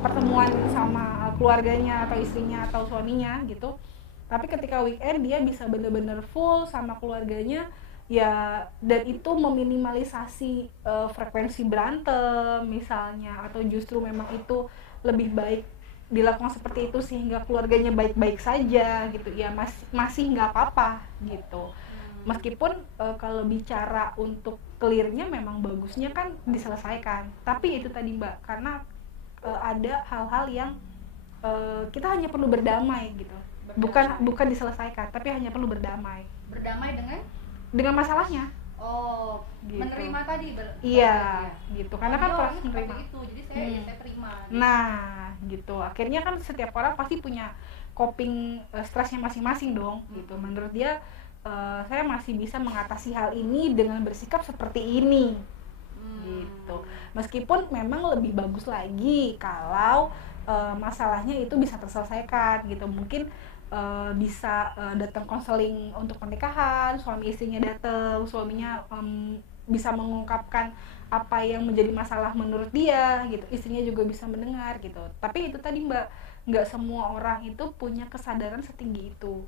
pertemuan sama keluarganya atau istrinya atau suaminya gitu. Tapi ketika weekend dia bisa benar-benar full sama keluarganya ya, dan itu meminimalisasi frekuensi berantem misalnya, atau justru memang itu lebih baik dilakukan seperti itu sehingga keluarganya baik-baik saja gitu ya, masih nggak apa-apa gitu. Meskipun kalau bicara untuk clearnya memang bagusnya kan diselesaikan, tapi itu tadi Mbak, karena ada hal-hal yang kita hanya perlu berdamai gitu. Berdamai. Bukan diselesaikan, tapi hanya perlu berdamai Berdamai dengan masalahnya. Gitu. Menerima tadi Iya, gitu. Karena kan proses proses menerima. itu, jadi saya terima. Nah, gitu. Akhirnya kan setiap orang pasti punya coping stresnya masing-masing dong, gitu. Menurut dia saya masih bisa mengatasi hal ini dengan bersikap seperti ini. Gitu. Meskipun memang lebih bagus lagi kalau masalahnya itu bisa terselesaikan gitu. Mungkin bisa datang konseling untuk pernikahan, suami istrinya datang, suaminya bisa mengungkapkan apa yang menjadi masalah menurut dia gitu, istrinya juga bisa mendengar gitu. Tapi itu tadi Mbak, nggak semua orang itu punya kesadaran setinggi itu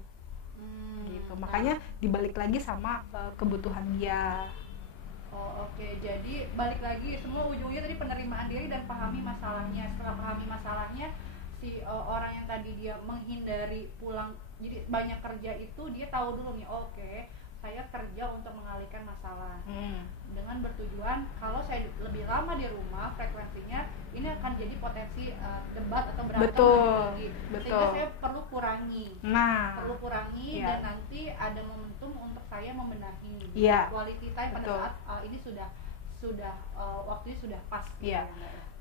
gitu. Makanya dibalik lagi sama kebutuhan dia. Oke. Jadi balik lagi semua ujungnya tadi penerimaan diri dan pahami masalahnya. Setelah pahami masalahnya, si orang yang tadi dia menghindari pulang, jadi banyak kerja itu, dia tahu dulu nih, oke, saya kerja untuk mengalihkan masalah dengan bertujuan kalau saya lebih lama di rumah, frekuensinya ini akan jadi potensi debat atau berantem lagi. Sehingga saya perlu kurangi dan nanti ada momentum untuk saya membenahi quality time pada saat ini sudah waktunya sudah pas.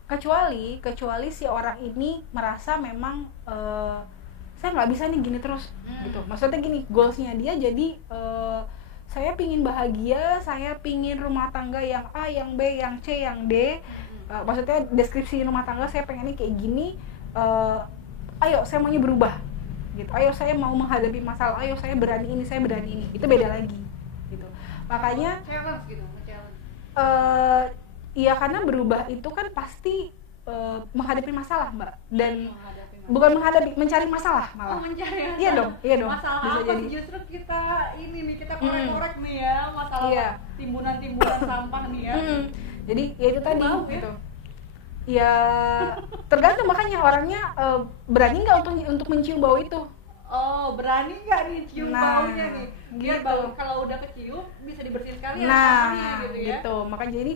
Kecuali si orang ini merasa memang saya nggak bisa nih gini terus gitu. Maksudnya gini, goalsnya dia jadi saya pingin bahagia, saya pingin rumah tangga yang A, yang B, yang C, yang D. Maksudnya deskripsi rumah tangga saya pengennya kayak gini. Ayo saya maunya berubah gitu. Ayo saya mau menghadapi masalah. Ayo saya berani ini, saya berani ini. Itu beda lagi gitu. Makanya challenge gitu, iya, karena berubah itu kan pasti menghadapi masalah Mbak, dan bukan mencari masalah malah. Mencari. Iya dong. Masalah bisa apa jadi. Justru kita korek-korek nih ya, masalah timbunan-timbunan sampah nih ya. Jadi ya itu tadi gitu. Ya tergantung, makanya orangnya berani nggak untuk mencium bau itu. Berani nggak nih cium baunya nih? Biar gitu. kalau udah kecium bisa dibersihin sekali gitu ya. Gitu. Makanya jadi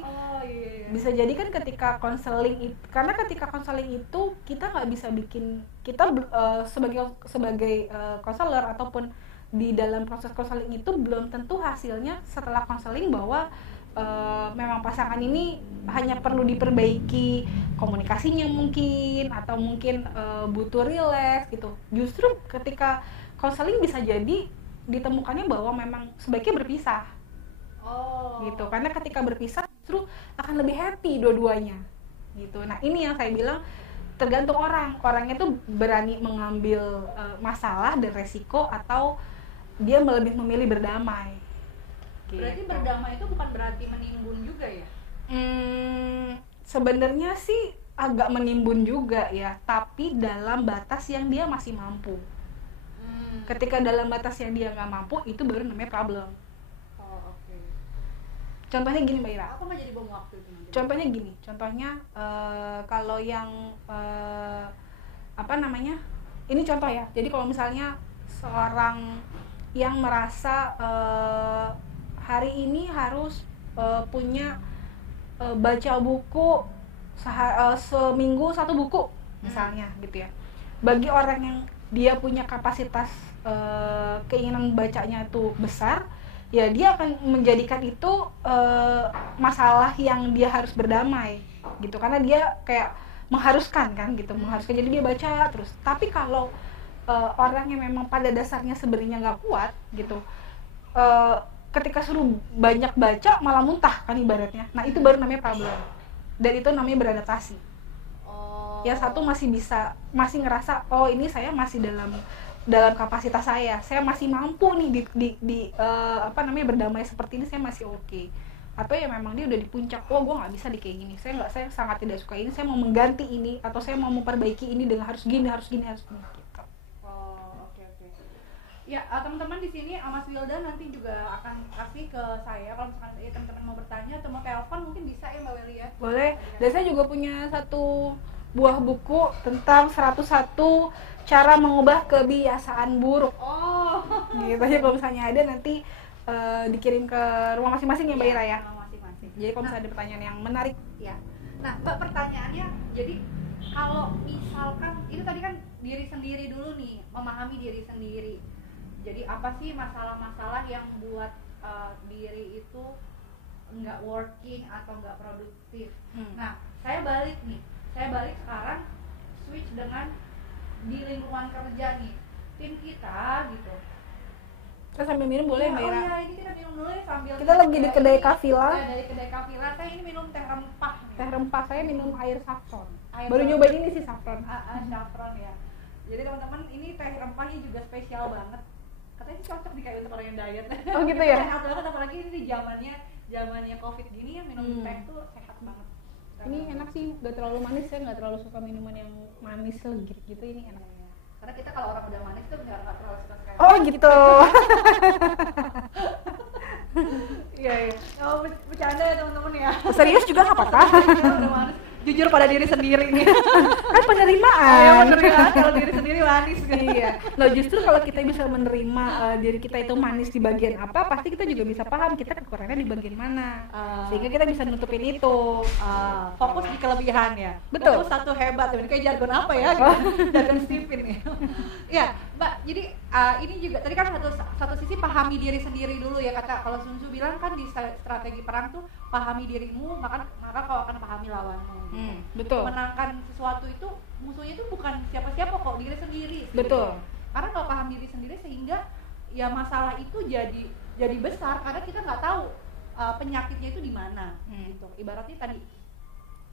bisa jadi kan ketika konseling karena ketika konseling itu kita nggak bisa bikin, kita sebagai konselor ataupun di dalam proses konseling itu belum tentu hasilnya setelah konseling bahwa memang pasangan ini hanya perlu diperbaiki komunikasinya mungkin, atau mungkin butuh relax gitu. Justru ketika konseling bisa jadi ditemukannya bahwa memang sebaiknya berpisah. Gitu. Karena ketika berpisah justru akan lebih happy dua-duanya. Gitu. Nah, ini yang saya bilang tergantung orang. Orangnya tuh berani mengambil masalah dan resiko, atau dia lebih memilih berdamai. Berarti berdamai itu bukan berarti menimbun juga ya? Sebenarnya sih agak menimbun juga ya, tapi dalam batas yang dia masih mampu. Ketika dalam batas yang dia nggak mampu, itu baru namanya problem. Oke. Contohnya gini Mbak Ira. Aku nggak jadi bom waktu itu nanti. Contohnya gini, kalau yang ini contoh ya. Jadi kalau misalnya seorang yang merasa hari ini harus punya baca buku seminggu 1 buku misalnya gitu ya. Bagi orang yang dia punya kapasitas keinginan bacanya itu besar, ya dia akan menjadikan itu masalah yang dia harus berdamai gitu, karena dia kayak mengharuskan kan gitu, mengharuskan, jadi dia baca terus. Tapi kalau orang yang memang pada dasarnya sebenarnya nggak kuat gitu, ketika suruh banyak baca malah muntah kan ibaratnya. Nah itu baru namanya problem, dan itu namanya beradaptasi. Yang satu masih ngerasa ini saya masih dalam kapasitas saya masih mampu nih berdamai seperti ini, saya masih oke. Atau ya memang dia udah di puncak, gue nggak bisa di kayak gini, saya sangat tidak suka ini, saya mau mengganti ini, atau saya mau memperbaiki ini dengan harus gini gitu. Ya, teman-teman di sini Mas Wildan nanti juga akan kasih ke saya kalau misalkan teman-teman mau bertanya atau mau telepon, mungkin bisa ya Mbak Welly ya. Boleh. Dan saya juga punya 1 buah buku tentang 101 cara mengubah kebiasaan buruk. Gitu aja, kalau misalnya ada nanti dikirim ke rumah masing-masing ya Mbak Ira ya. Masing-masing. Jadi kalau misalnya ada pertanyaan yang menarik ya. Nah, Mbak, pertanyaannya jadi kalau misalkan itu tadi kan diri sendiri dulu nih, memahami diri sendiri. Jadi apa sih masalah-masalah yang buat diri itu nggak working atau nggak produktif. Nah, saya balik sekarang switch dengan di lingkungan kerja nih, tim kita gitu. Kita sambil minum boleh Mbak Ira? Oh iya, ini kita minum dulu ya sambil kita lagi di kedai Kafila. Ya, dari kedai Kafila. Saya ini minum teh rempah nih. Teh rempah, saya minum air saffron. Baru nyobain ini sih saffron. Saffron ya. Jadi teman-teman, ini teh rempahnya juga spesial banget. Katanya sih cocok nih kayak untuk orang yang diet. Oh gitu ya? Sehat banget, apalagi ini di zamannya Covid gini ya, minum teh tuh sehat banget. Ini enak sih, gak terlalu manis, saya gak terlalu suka minuman yang manis legit gitu, ini enak. Karena kita kalau orang udah manis tuh nggak terlalu suka sekali. Oh gitu. Iya. Oh, bercanda ya teman-teman ya. Serius juga nggak apa-apa. Udah manis. Jujur pada diri sendiri nih. Kan penerimaan. Penerimaan kalau diri sendiri manis kan. Iya. Loh, justru kalau kita bisa menerima diri kita itu manis di bagian apa, pasti kita juga bisa paham kita kekurangannya di bagian mana. Sehingga kita bisa nutupin itu. Fokus di kelebihan ya. Betul. Itu satu hebat. Kayak jargon apa ya? Jargon Stephen ya. Ya, Mbak. Jadi ini juga tadi kan satu sisi pahami diri sendiri dulu ya, kata kalau Sun Tzu bilang kan di strategi perang tuh pahami dirimu maka kau akan pahami lawanmu. Betul. Menangkan sesuatu itu musuhnya itu bukan siapa-siapa kok, diri sendiri. Betul. Karena kalau paham diri sendiri sehingga ya masalah itu jadi besar karena kita nggak tahu penyakitnya itu di mana. Gitu. Ibaratnya tadi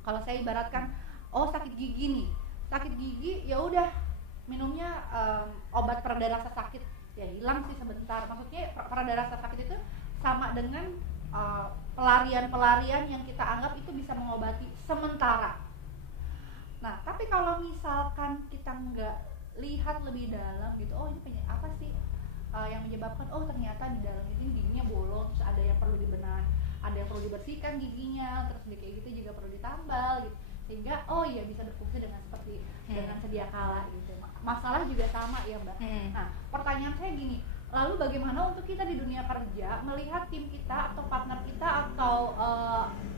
kalau saya ibaratkan, oh sakit gigi nih, sakit gigi ya udah minumnya obat pereda rasa sakit ya hilang sih sebentar. Maksudnya pereda rasa sakit itu sama dengan pelarian yang kita anggap itu bisa mengobati sementara. Nah, tapi kalau misalkan kita nggak lihat lebih dalam gitu, oh ini apa sih yang menyebabkan, oh ternyata di dalam ini giginya bolong, terus ada yang perlu dibenahi, ada yang perlu dibersihkan giginya, terus kayak gitu juga perlu ditambal gitu, sehingga oh iya bisa berfungsi dengan seperti dengan sedia kala gitu. Masalah juga sama ya Mbak. Nah, pertanyaan saya gini, lalu bagaimana untuk kita di dunia kerja melihat tim kita atau partner kita atau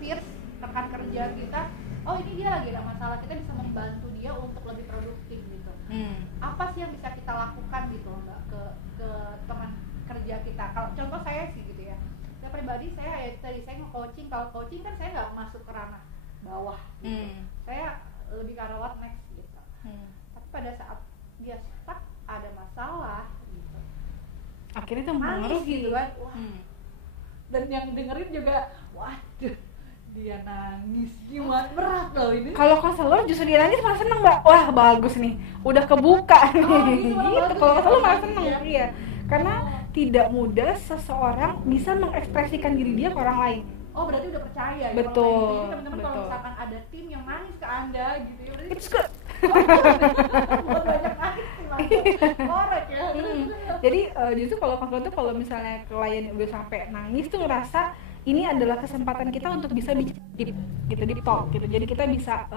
peers, rekan kerja kita, oh ini dia lagi ada masalah, kita bisa membantu dia untuk lebih produktif gitu. Apa sih yang bisa kita lakukan gitu Mbak ke teman kerja kita? Kalau contoh saya sih gitu ya, saya pribadi saya nge-coaching, kalau coaching kan saya nggak masuk ke ranah bawah gitu. Saya lebih ke arah what next gitu. Tapi pada saat dia stuck, ada masalah gitu, akhirnya itu mempengaruhi gitu kan. Wah. Dan yang dengerin juga waduh, dia nangis, gimana, berat loh ini. Kalau konselor justru dia nangis malah seneng Mbak, wah bagus nih, udah kebuka nih. Gitu. Kalau konselor malah seneng, iya. Karena tidak mudah seseorang bisa mengekspresikan diri dia ke orang lain. Oh berarti udah percaya ya. Betul. Jadi teman-teman kalau misalkan ada tim yang nangis ke Anda gitu ya, berarti It's good. buat banyak nangis sih korek ya. Jadi justru kalau konselor tuh kalau misalnya klien udah sampai nangis tuh ngerasa ini adalah kesempatan kita untuk bisa deep talk gitu. Jadi kita bisa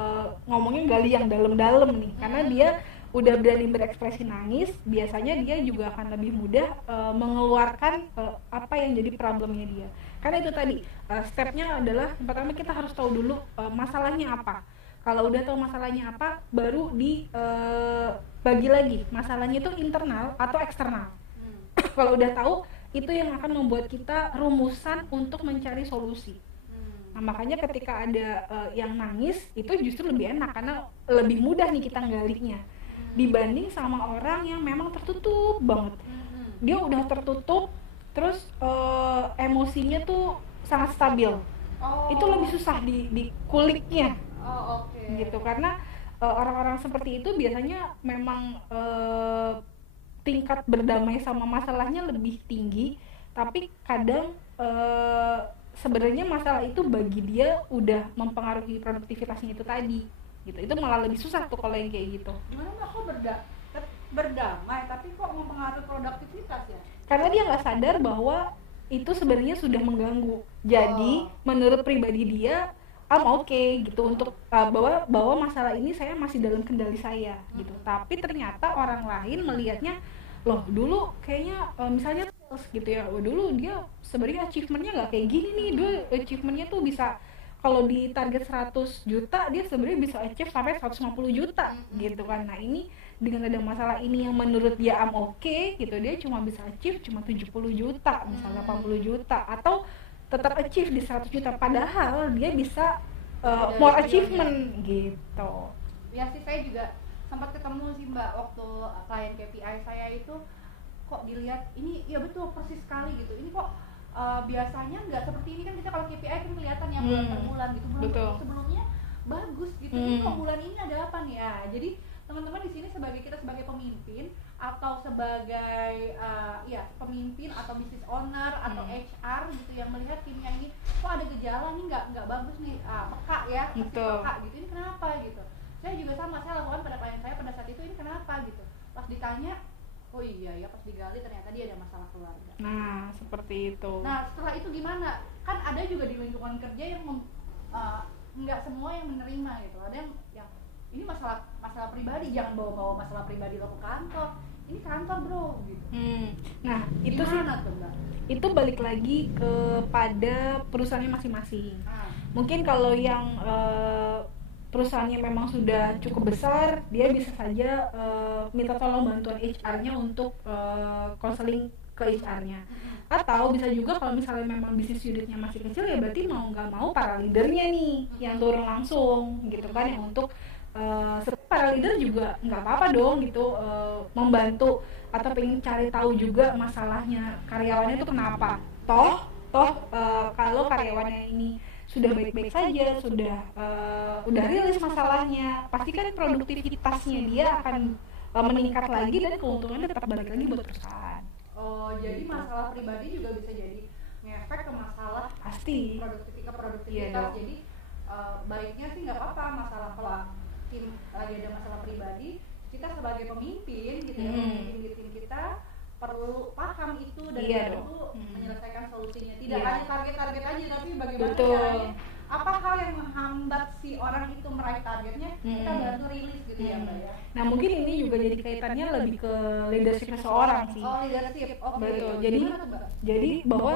ngomongin gali yang dalam-dalam nih, karena dia udah berani berekspresi nangis, biasanya dia juga akan lebih mudah mengeluarkan apa yang jadi problemnya dia. Karena itu tadi stepnya adalah pertama kita harus tahu dulu masalahnya apa. Kalau udah tahu masalahnya apa, baru dibagi lagi masalahnya itu internal atau eksternal. Kalau udah tahu, itu yang akan membuat kita rumusan untuk mencari solusi. Nah, makanya ketika ada yang nangis, itu justru lebih enak karena lebih mudah nih kita galinya dibanding sama orang yang memang tertutup banget. Dia udah tertutup, terus emosinya tuh sangat stabil. Itu lebih susah di kuliknya. Gitu, karena orang-orang seperti itu biasanya memang tingkat berdamai sama masalahnya lebih tinggi, tapi kadang sebenarnya masalah itu bagi dia udah mempengaruhi produktivitasnya itu tadi gitu. Itu malah lebih susah tuh kalau yang kayak gitu. Gimana Mbak, kok berdamai tapi kok mempengaruhi produktivitas ya? Karena dia nggak sadar bahwa itu sebenarnya sudah mengganggu. Jadi menurut pribadi dia oke gitu untuk bahwa masalah ini saya masih dalam kendali saya gitu. Tapi ternyata orang lain melihatnya, loh dulu kayaknya misalnya gitu ya, dulu dia sebenarnya achievementnya nggak kayak gini nih, dulu achievementnya tuh bisa kalau di target 100 juta dia sebenarnya bisa achieve sampai 150 juta gitu kan. Nah ini dengan ada masalah ini yang menurut dia oke gitu, dia cuma bisa achieve cuma 70 juta misalnya 80 juta, atau tetap achieve di 100 juta padahal dia bisa more achievement gitu. Ya sih, saya juga sempat ketemu sih Mbak waktu klien KPI saya itu, kok dilihat ini ya betul persis sekali gitu, ini kok biasanya nggak seperti ini kan, kita kalau KPI kan kelihatan yang bulan per bulan gitu, sebelumnya bagus gitu, ini kok bulan ini ada apa nih ya. Jadi teman-teman di sini kita sebagai pemimpin atau sebagai ya pemimpin atau business owner atau HR gitu yang melihat timnya ini kok ada gejala nih nggak bagus nih, peka ya, peka gitu, ini kenapa gitu. Saya juga sama, saya lakukan pada klien saya pada saat itu, ini kenapa gitu. Pas ditanya, oh iya ya, pas digali ternyata dia ada masalah keluarga. Nah seperti itu. Nah setelah itu gimana? Kan ada juga di lingkungan kerja yang nggak semua yang menerima gitu. Ada yang ini masalah pribadi, jangan bawa masalah pribadi lo ke kantor. Ini kantor bro gitu. Nah itu sih itu balik lagi kepada perusahaannya masing-masing. Mungkin kalau yang perusahaannya memang sudah cukup besar, dia bisa saja minta tolong bantuan HR-nya untuk konseling ke HR-nya. Atau bisa juga kalau misalnya memang bisnis unitnya masih kecil, ya berarti mau nggak mau para leadernya nih yang turun langsung gitu kan, yang untuk para leader juga nggak apa-apa dong gitu, membantu atau pengen cari tahu juga masalahnya karyawannya itu kenapa. Toh kalau karyawannya ini sudah baik-baik saja, udah rilis masalahnya, pasti kan produktivitasnya dia akan meningkat lagi dan keuntungannya tetap balik lagi buat perusahaan. Oh, jadi masalah pribadi juga bisa jadi ngefek ke masalah pasti produktivitas. Iya, jadi baiknya sih nggak apa-apa masalah kalau tim lagi ada masalah pribadi, kita sebagai pemimpin gitu ya, pemimpin di tim kita perlu paham itu dan itu menyelesaikan solusinya. Tidak hanya target-target aja, tapi bagaimana caranya, apa hal yang menghambat si orang itu meraih targetnya, kita bantu rilis gitu ya Mbak ya. Nah mungkin ini juga jadi kaitannya lebih ke leadership seseorang sih. Oh leadership, oke. Betul. Jadi bahwa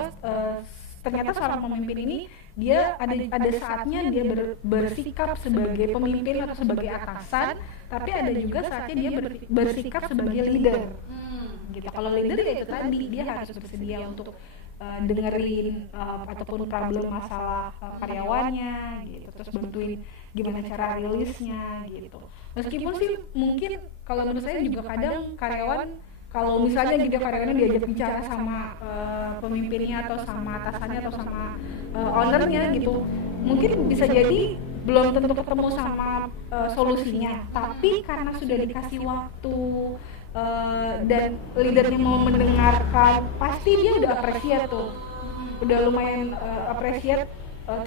ternyata seorang pemimpin ini dia ada saatnya dia bersikap sebagai pemimpin atau sebagai atasan, tapi ada juga saatnya dia bersikap sebagai leader. Gitu. Kalau leader ya itu tadi, dia harus bersedia untuk dengerin ataupun problem masalah karyawannya gitu, terus bantuin gimana cara rilisnya gitu. Meskipun sih mungkin kalau menurut saya juga kadang karyawan, kalau misalnya gitu karyawannya diajak bicara sama pemimpinnya atau sama atasannya atau sama ownernya gitu, mungkin bisa jadi belum tentu ketemu sama solusinya, tapi karena sudah dikasih waktu dan leadernya mau mendengarkan, pasti dia udah appreciate tuh, udah lumayan appreciate,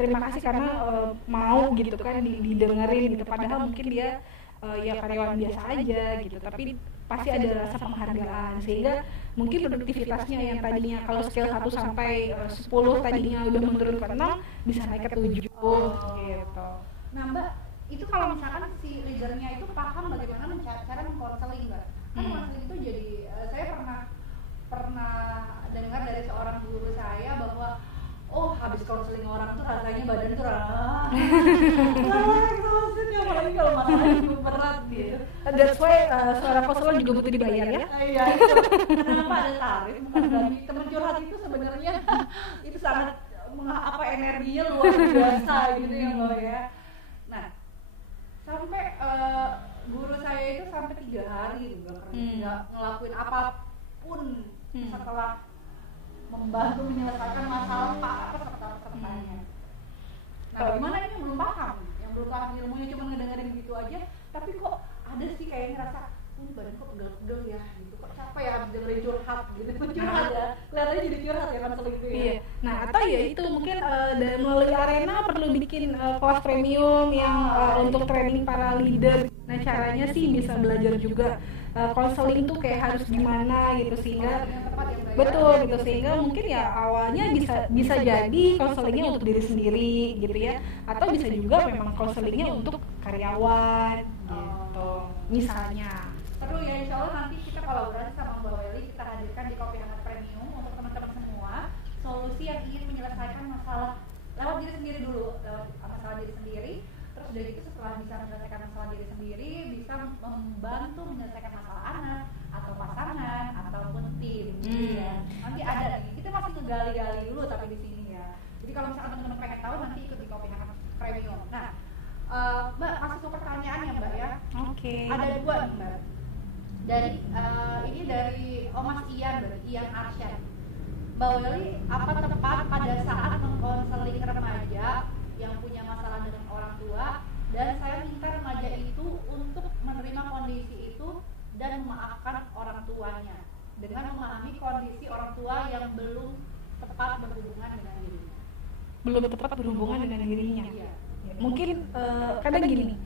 terima kasih karena mau gitu kan didengerin gitu, padahal mungkin dia ya karyawan biasa aja gitu, tapi pasti ada rasa penghargaan, sehingga mungkin produktivitasnya yang tadinya kalau scale 1 sampai 10 tadinya udah menurun ke 6 bisa naik ke 7 gitu. Nah Mbak, itu kalau misalkan si leadernya itu paham bagaimana cara mengkonseling Mbak. Kan konseling itu jadi, saya pernah dengar dari seorang guru saya bahwa habis konseling orang tuh rasanya badan tuh maksudnya apalagi kalau masalahnya cukup berat gitu. That's why seorang konselor juga butuh dibayar ya. Iya, kenapa ada tarif? Bukan berarti teman curhat itu sebenarnya itu sangat energinya luar biasa gitu ya Mbak ya. Nah, sampai guru saya itu sampai 3 hari juga nggak ngelakuin apapun setelah membantu menyelesaikan masalah peserta-pesertanya. Nah, bagaimana ini yang belum paham ilmunya, cuma ngedengerin gitu aja, tapi kok ada sih kayaknya rasa badan kok pegel-pegel ya gitu, kok capek ya habis dengerin curhat gitu. Curhat ya, kelihatannya jadi curhat ya konseling itu ya. Iya. Nah, atau ya itu mungkin melalui Arena perlu bikin kelas premium yang untuk training para leader. Nah, caranya sih bisa belajar juga konseling tuh kayak harus gimana gitu, sehingga betul gitu, sehingga mungkin ya awalnya bisa jadi konselingnya untuk diri sendiri gitu ya, atau bisa juga memang konselingnya untuk karyawan gitu misalnya. Perlu ya, insya Allah nanti kita kolaborasi sama Mbak Welly, kita hadirkan di Kopi Hangat Premium untuk teman-teman semua solusi yang ingin menyelesaikan masalah lewat diri sendiri dulu, lewat masalah diri sendiri. Terus udah gitu setelah bisa menyelesaikan masalah diri sendiri, bisa membantu menyelesaikan masalah anak atau pasangan ataupun tim. Ya. Nanti ada nih, kita masih ngegali-gali dulu tapi di sini ya. Jadi kalau misalkan teman-teman pengen tahu nanti ikut di Kopi Hangat Premium. Nah, Mbak masih ke pertanyaannya Mbak ya. Oke. Ada dua nih Mbak. Dari ini dari Mas Ian, Ian Arsyad. Mbak Welly, apa tepat pada saat mengkonseling remaja yang punya masalah dengan orang tua dan saya minta remaja itu untuk menerima kondisi itu dan memaafkan orang tuanya dengan memahami kondisi orang tua yang belum tepat berhubungan dengan dirinya. Belum tepat berhubungan dengan dirinya. Iya. Mungkin kadang gini,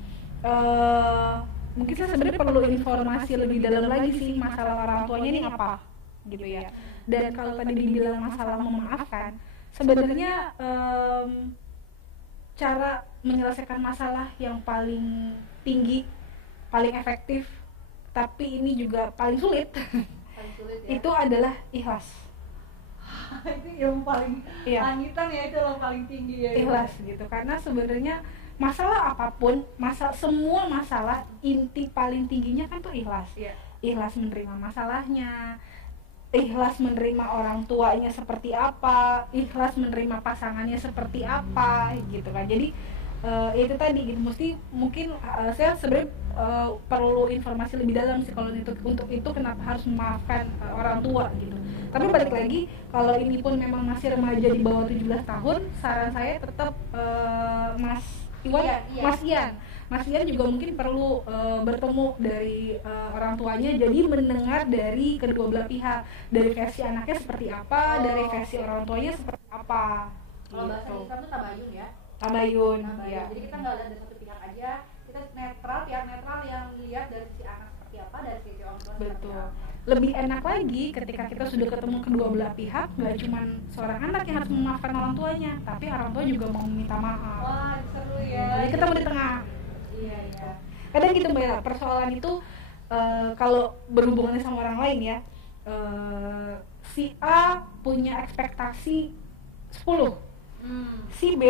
mungkin saya sebenarnya perlu informasi lebih dalam lagi sih masalah orang tuanya ini apa, gitu ya. Dan kalau tadi dibilang masalah memaafkan, sebenarnya cara menyelesaikan masalah yang paling tinggi, paling efektif, tapi ini juga paling sulit, Ya? itu adalah ikhlas. Itu yang paling langitan ya, itu yang paling tinggi ya. Ikhlas gitu, karena sebenarnya masalah apapun, semua masalah inti paling tingginya kan tuh ikhlas. Iya. Ikhlas menerima masalahnya, ikhlas menerima orang tuanya seperti apa, ikhlas menerima pasangannya seperti apa, gitu kan. Jadi itu tadi gitu, mungkin saya sebenarnya perlu informasi lebih dalam sih kalau untuk itu kenapa harus memaafkan orang tua gitu. Tapi balik lagi, kalau ini pun memang masih remaja di bawah 17 tahun, saran saya tetap Mas Ian juga mungkin perlu bertemu dari orang tuanya, jadi mendengar dari kedua belah pihak, dari versi anaknya seperti apa, dari versi orang tuanya seperti apa. Kalau bahasa Gitu. Islam itu tabayun ya. Tabayun. Ya. Jadi kita nggak lihat dari satu pihak aja, kita netral, pihak netral yang lihat dari sisi anak seperti apa, dari sisi orang tua seperti Betul. apa. Lebih enak lagi ketika kita sudah ketemu kedua belah pihak, nggak cuma seorang anak yang harus memaafkan orang tuanya, tapi orang tua juga mau meminta maaf. Wah, seru ya. Jadi ketemu di tengah. Iya. Kadang gitu Mbak, persoalan itu kalau berhubungan sama orang lain ya, si A punya ekspektasi 10, si B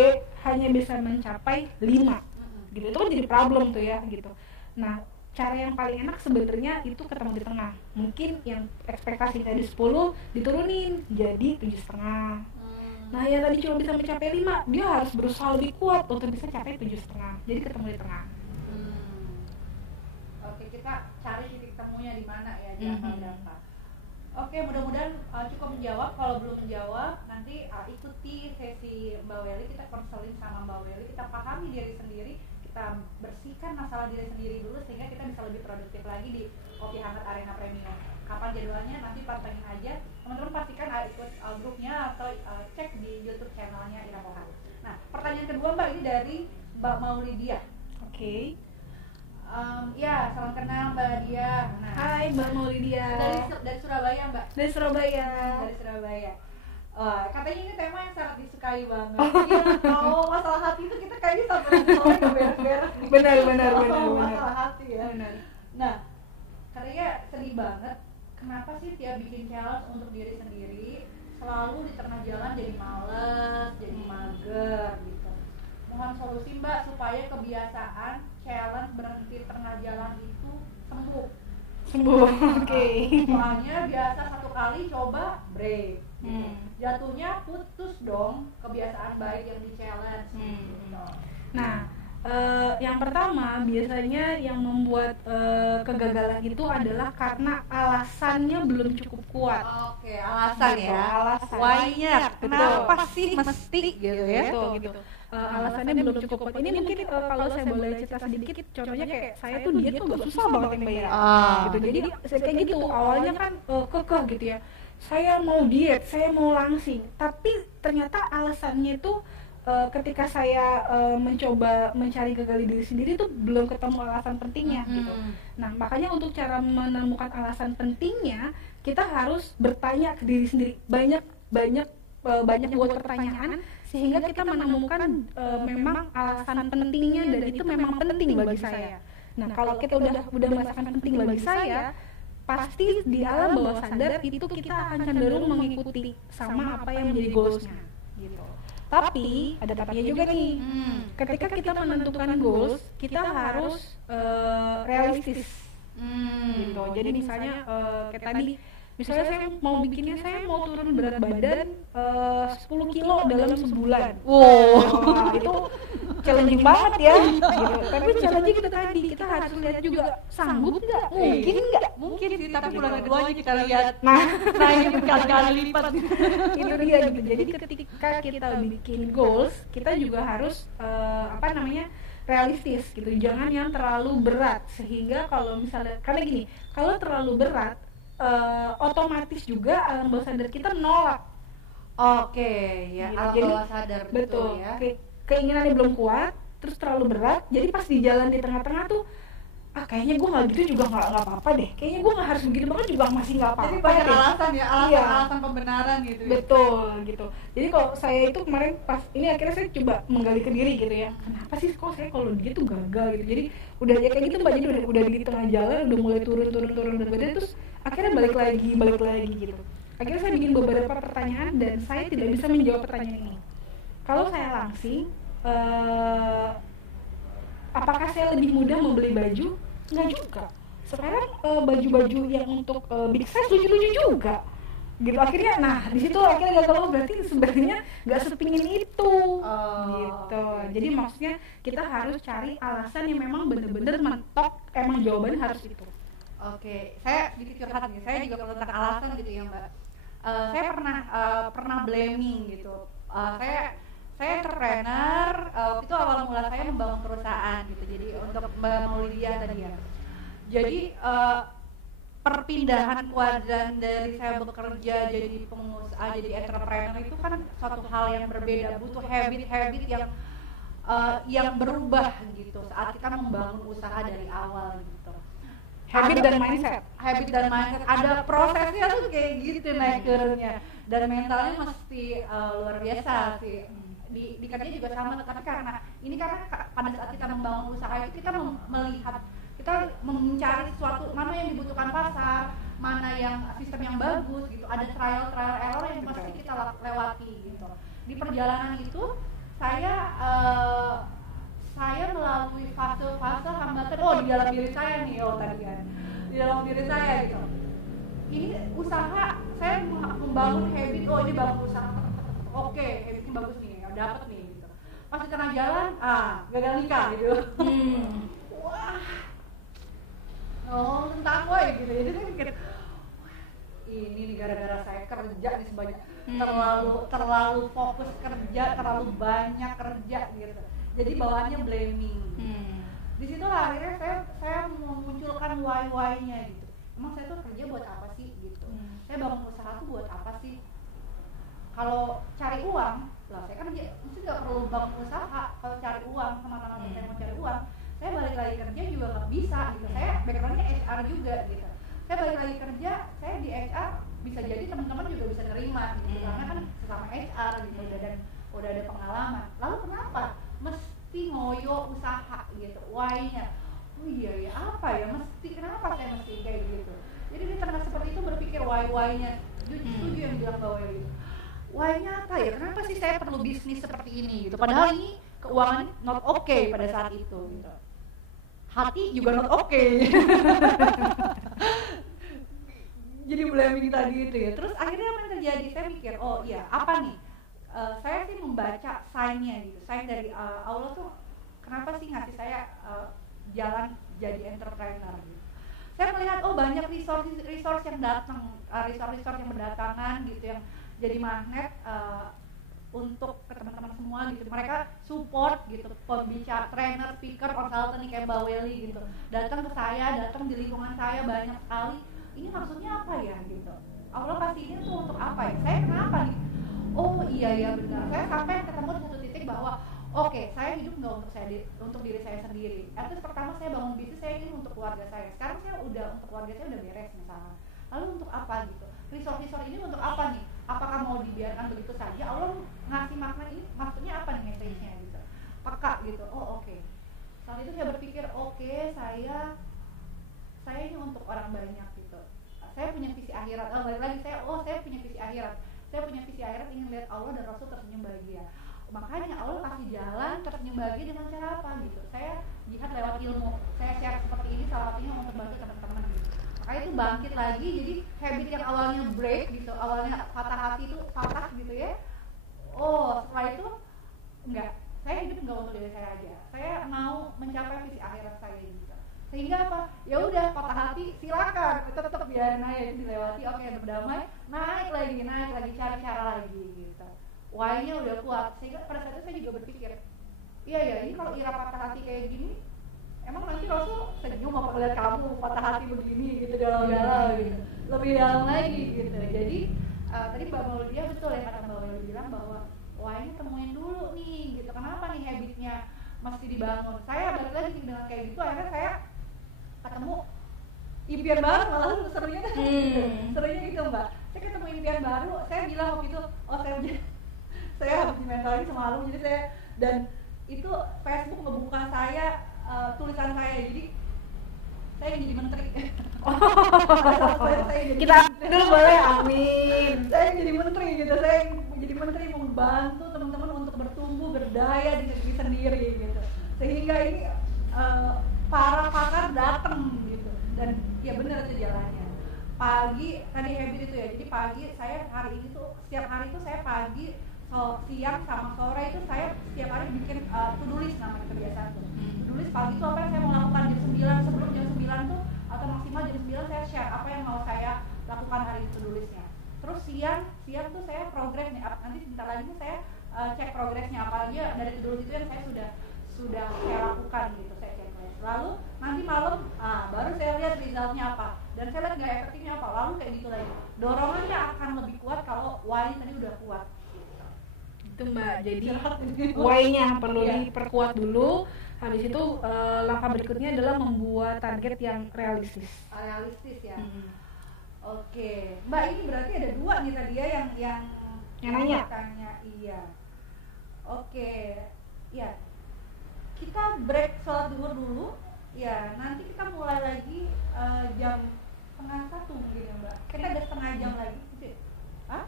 hanya bisa mencapai 5, gitu. Itu kan jadi problem tuh ya gitu. Nah, cara yang paling enak sebenarnya itu ketemu di tengah. Mungkin yang ekspektasi tadi 10 diturunin jadi 7,5. Nah, yang tadi cuma bisa mencapai 5, dia harus berusaha lebih kuat untuk bisa capai 7,5. Jadi ketemu di tengah. Oke, kita cari titik temunya di mana ya, di angka berapa. Oke, mudah-mudahan cukup menjawab. Kalau belum menjawab, nanti ikuti sesi Mbak Welly, kita konseling sama Mbak Welly, kita pahami diri sendiri, kita bersihkan masalah diri sendiri dulu sehingga kita bisa lebih produktif lagi di Kopi Hangat Arena Premium. Kapan jadwalnya nanti pantengin aja. Teman-teman pastikan ikut grupnya atau cek di YouTube channelnya Ira Pohan. Nah, pertanyaan kedua Mbak, ini dari Mbak Maulidia. Oke. Ya, salam kenal Mbak Dia. Nah, Hai Mbak Maulidia. dari Surabaya Mbak. Dari Surabaya. Dari Surabaya. Katanya ini tema yang sangat disukai banget. Iya, kalau masalah hati itu kita kayaknya sampai sore nggak beres-beres. Benar. Masalah hati ya. Benar. Nah, katanya sedih banget. Kenapa sih tiap bikin challenge untuk diri sendiri selalu di tengah jalan jadi males, jadi mager gitu. Mohon solusi Mbak supaya kebiasaan challenge berhenti tengah jalan itu sembuh. Oke. Soalnya biasa satu kali coba break. Jatuhnya putus dong kebiasaan baik yang di challenge. Gitu. Nah, yang pertama biasanya yang membuat kegagalan itu adalah karena alasannya belum cukup kuat. Oke, alasan Gitu, ya. alasan. Why-nya, kenapa Betul. sih mesti gitu ya? Gitu. Alasannya belum cukup kuat. Ini mungkin kalau saya boleh cerita sedikit, contohnya kayak saya tuh diet tuh gak susah banget yang bayar. Gitu. Jadi kayak gitu awalnya kan kekeh gitu ya. Saya mau diet, saya mau langsing, tapi ternyata alasannya itu ketika saya mencoba mencari gali diri sendiri tuh belum ketemu alasan pentingnya gitu. Nah, makanya untuk cara menemukan alasan pentingnya kita harus bertanya ke diri sendiri, banyak buat pertanyaan sehingga kita menemukan memang alasan pentingnya dan itu memang penting bagi saya. Nah, kalau kita udah merasakan penting bagi saya, pasti di alam bawah sadar itu kita akan cenderung mengikuti sama apa yang menjadi goalsnya gitu. Tapi ada tapinya juga nih. Ketika kita menentukan goals, kita harus realistis. Gitu. Jadi misalnya kayak tadi, misalnya saya mau bikinnya, saya mau turun berat badan 10 kilo dalam sebulan. Wah, itu challenging banget ya. Gitu. Tapi challenging itu tadi, kita harus lihat juga sanggup nggak, mungkin nggak. Mungkin sih, tapi bulan keduanya kita lihat Nah, naik berkali-kali lipat. itu dia gitu. Jadi ketika kita bikin goals, kita juga harus realistis gitu. Jangan yang terlalu berat, sehingga kalau misalnya, karena gini, kalau terlalu berat otomatis juga alam bawah sadar kita menolak. Oke, ya, Gitu. alam Jadi, bawah sadar betul ya. Keinginannya belum kuat, terus terlalu berat, jadi pas di jalan di tengah-tengah tuh kayaknya gue nggak gitu juga nggak apa-apa deh, kayaknya gue nggak harus begitu banget juga masih nggak apa-apa. Jadi banyak deh. alasan ya, Iya. alasan pembenaran gitu ya. Betul gitu. Jadi kalau saya itu kemarin pas ini akhirnya saya coba menggali ke diri gitu ya. Kenapa sih kok saya kalau dia tuh gagal gitu. Jadi udah ya kayak gitu Mbak, jadi udah di tengah jalan udah mulai turun berat badan, terus akhirnya balik lagi gitu. Akhirnya saya bikin beberapa pertanyaan dan saya tidak bisa menjawab pertanyaan ini. Kalau saya langsing, apakah saya lebih mudah membeli baju? Enggak juga. Sekarang baju-baju yang untuk big size lucu-lucu juga. Gitu akhirnya, nah di situ akhirnya gagal. Berarti sebenarnya nggak sepingin itu. Gitu. Jadi maksudnya kita harus cari alasan yang memang bener-bener mentok, emang jawabannya harus itu. Oke, saya sedikit curhat nih. Saya juga kalau tentang alasan gitu ya Mbak. Saya pernah blaming gitu. Saya entrepreneur, itu awal mula saya membangun perusahaan gitu. Jadi untuk Mbak Maulidia tadi ya. Jadi perpindahan kuadran dari saya bekerja jadi pengusaha, jadi entrepreneur itu kan suatu hal yang berbeda, butuh habit-habit yang berubah gitu saat kita membangun usaha dari awal gitu. Habit dan mindset ada prosesnya tuh kayak gitu naik turunnya, dan mentalnya mesti luar biasa sih. Di kerja juga sama, tapi karena pada saat kita membangun usaha itu kita melihat, kita mencari sesuatu mana yang dibutuhkan pasar, mana yang sistem yang bagus gitu. Ada trial error yang pasti kita lewati gitu. Di perjalanan itu saya melalui fase hambatan di dalam diri saya nih, di dalam diri saya gitu. Ini usaha saya membangun habit, ini bangun usaha, oke, habitnya bagus nih, dapat nih gitu. Pas di tengah jalan, gagal nikah gitu. Wah, tentang gue gitu. Jadi saya mikir, ini nih gara-gara saya kerja nih sebanyak, terlalu fokus kerja, terlalu banyak kerja gitu. Jadi bawaannya blaming. Di situ akhirnya saya memunculkan why-nya gitu. Emang saya tuh kerja buat apa sih gitu? Saya bangun usaha tuh buat apa sih? Kalau cari uang, lah saya kan mesti nggak perlu bangun usaha. Kalau cari uang, teman-teman saya mau cari uang, saya balik lagi kerja juga nggak bisa gitu. Saya backgroundnya HR juga gitu. Saya balik lagi kerja, saya di HR bisa jadi teman-teman juga bisa nerima gitu. Karena kan sesama HR gitu, dan udah ada pengalaman. Lalu kenapa mesti ngoyo usaha gitu? Why-nya? Oh iya ya, apa ya? Kenapa saya mesti kayak gitu? Jadi di tengah seperti itu berpikir why-nya. Setuju yang bilang bahwa gitu. Why-nya apa ya? Kenapa sih saya perlu bisnis seperti ini gitu? Padahal ini keuangan not okay pada saat itu gitu. Hati juga not okay. Jadi blaming tadi itu ya. Terus akhirnya apa yang terjadi? Saya mikir, oh iya, apa nih? Saya sih membaca sign-nya gitu. Sign dari Allah tuh kenapa sih ngasih saya jalan jadi entrepreneur gitu. Saya melihat banyak resource yang datang, resource yang berdatangan gitu, yang jadi magnet untuk ke teman-teman semua gitu. Mereka support gitu, pembicara, trainer, speaker, konsultan kayak Mbak Welly gitu. Datang ke saya, datang di lingkungan saya banyak sekali. Ini maksudnya apa ya gitu? Allah kasih ini tuh untuk apa ya? Saya kenapa nih? Oh iya ya benar. Saya sampai ketemu di satu titik bahwa oke, saya hidup nggak untuk diri saya sendiri. Artinya pertama saya bangun bisnis, saya ini untuk keluarga saya. Sekarang saya udah untuk keluarga saya udah beres misalnya. Lalu untuk apa gitu? Resource ini untuk apa nih? Apakah mau dibiarkan begitu saja? Allah ngasih makna ini maksudnya apa nih message-nya gitu? Peka gitu. Oh oke. Saat itu saya berpikir saya ini untuk orang banyak gitu. Saya punya visi akhirat. Balik lagi saya punya visi akhirat. Saya punya visi akhirat, ingin lihat Allah dan Rasul tersenyum bahagia. makanya Allah kasih jalan terus nyembagi dengan cara apa gitu. Saya jihad lewat ilmu, saya share seperti ini salah satunya untuk bantu teman-teman gitu. Makanya itu bangkit lagi, jadi habit yang awalnya break gitu, awalnya patah hati itu patah gitu ya. Oh setelah itu enggak, saya hidup enggak untuk diri saya aja, saya mau mencapai visi akhirat saya gitu. Sehingga apa? Ya udah patah hati silakan, tetap biarin aja dilewati, oke berdamai, naik lagi cari cara lagi gitu. Why-nya udah kuat, sehingga pada saat itu saya juga berpikir, iya ya ini kalau Ira patah hati kayak gini, emang nanti Rasul senyum apa ngeliat kamu patah hati begini gitu dalam-dalam gitu, lebih dalam lagi gitu. Jadi tadi Mbak Maulia betul ya kata Mbak Maulia bilang bahwa why-nya temuin dulu nih gitu, kenapa nih habitnya mesti dibangun. Saya balik lagi dengan kayak gitu, akhirnya saya ketemu impian baru, malah serunya serunya gitu Mbak. Saya ketemu impian baru, saya bilang waktu itu, oh saya habis dimentarin semalam, jadi saya, dan itu Facebook ngebuka saya tulisan saya, jadi saya ingin jadi menteri. Kita dulu boleh, amin. Saya ingin jadi menteri gitu, saya jadi menteri membantu teman-teman untuk bertumbuh berdaya di negeri sendiri gitu, sehingga ini para pakar datang gitu. Dan ya benar itu jalannya. Pagi tadi habit itu ya, jadi pagi saya hari ini tuh setiap hari itu saya pagi, siang sama sore itu saya setiap hari bikin to-do list, namanya kebiasaan tuh. To-do list pagi itu apa yang saya mau lakukan jam 9, sebelum jam 9 tuh atau maksimal jam 9 saya share apa yang mau saya lakukan hari itu, to-do listnya. Terus siang tuh saya progres nih, nanti sebentar lagi tuh saya cek progresnya apa aja dari to-do list itu yang saya sudah saya lakukan gitu, saya cek. Lalu nanti malam baru saya lihat resultnya apa, dan saya lihat nggak efektifnya apa, lalu kayak gitu lagi. Dorongannya akan lebih kuat kalau why tadi udah kuat. Itu Mbak, jadi why-nya perlu diperkuat dulu. Habis itu langkah berikutnya adalah membuat target yang realistis. Realistis ya. Oke, Mbak, ini berarti ada dua nih tadi ya yang nanya. Iya. Oke, ya. Kita break sholat zuhur dulu. Ya, nanti kita mulai lagi jam 12:30 mungkin ya Mbak. Kita ada setengah jam lagi. Hah?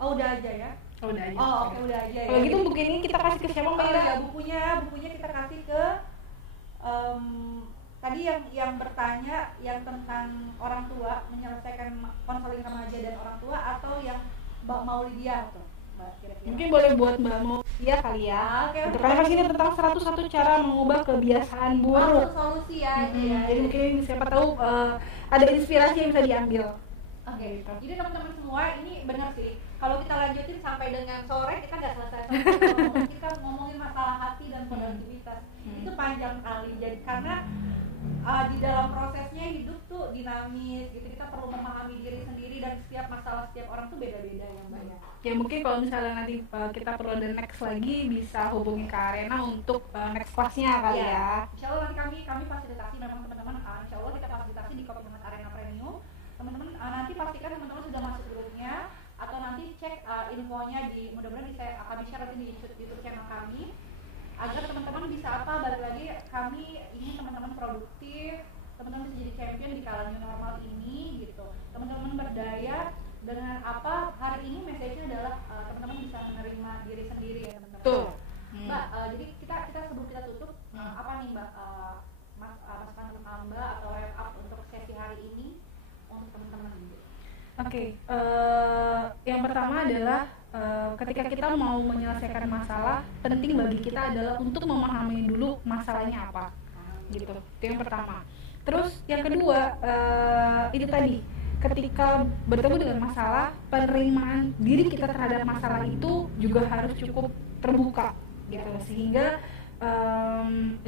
Oh udah aja ya. Oh, udah aja. Oh, oke, udah aja ya. Kalau gitu buku ini kita kasih ke siapa Mbak? Ya, bukunya kita kasih ke tadi yang bertanya yang tentang orang tua, menyelesaikan konseling remaja dan orang tua, atau yang Mbak Maulidia tuh, Mbak, kira-kira. Mungkin boleh buat Mbak Maulidia kali ya. Untuk karena ini tentang 101 cara mengubah kebiasaan buruk. Solusi ya. Jadi mungkin siapa tahu ada inspirasi yang bisa diambil. Oke. Jadi teman-teman semua, ini benar sih. Kalau kita lanjutin sampai dengan sore kita nggak selesai. Kita ngomongin masalah hati dan produktivitas. Itu panjang kali. Jadi karena di dalam prosesnya hidup tuh dinamis gitu, kita perlu memahami diri sendiri, dan setiap masalah setiap orang tuh beda-beda ya Mbak ya. Ya mungkin kalau misalnya nanti kita perlu ada next lagi, bisa hubungi ke Arena untuk next class-nya kali ya. Insya Allah nanti kami fasilitasi, memang teman-teman, insya Allah kita fasilitasi di Komunitas Arena Premium. Teman-teman nanti pastikan teman-teman sudah masuk grupnya, atau nanti cek infonya di, mudah-mudahan kami share nanti di YouTube channel kami, agar teman-teman bisa balik lagi, kami ingin teman-teman produktif, teman-teman bisa jadi champion di kala new normal ini gitu. Teman-teman berdaya dengan apa, hari ini message-nya adalah teman-teman bisa menerima diri sendiri ya teman-teman. Tuh. Mbak, jadi kita sebelum kita tutup, apa nih Mbak, masukan tentang Mbak atau wrap up untuk sesi hari ini untuk teman-teman gitu. Oke, yang pertama adalah ketika kita mau menyelesaikan masalah, penting bagi kita adalah untuk memahami dulu masalahnya apa, gitu. Itu yang pertama. Terus yang kedua, itu tadi, ketika bertemu dengan masalah, penerimaan diri kita terhadap masalah itu juga harus cukup terbuka, gitu. Sehingga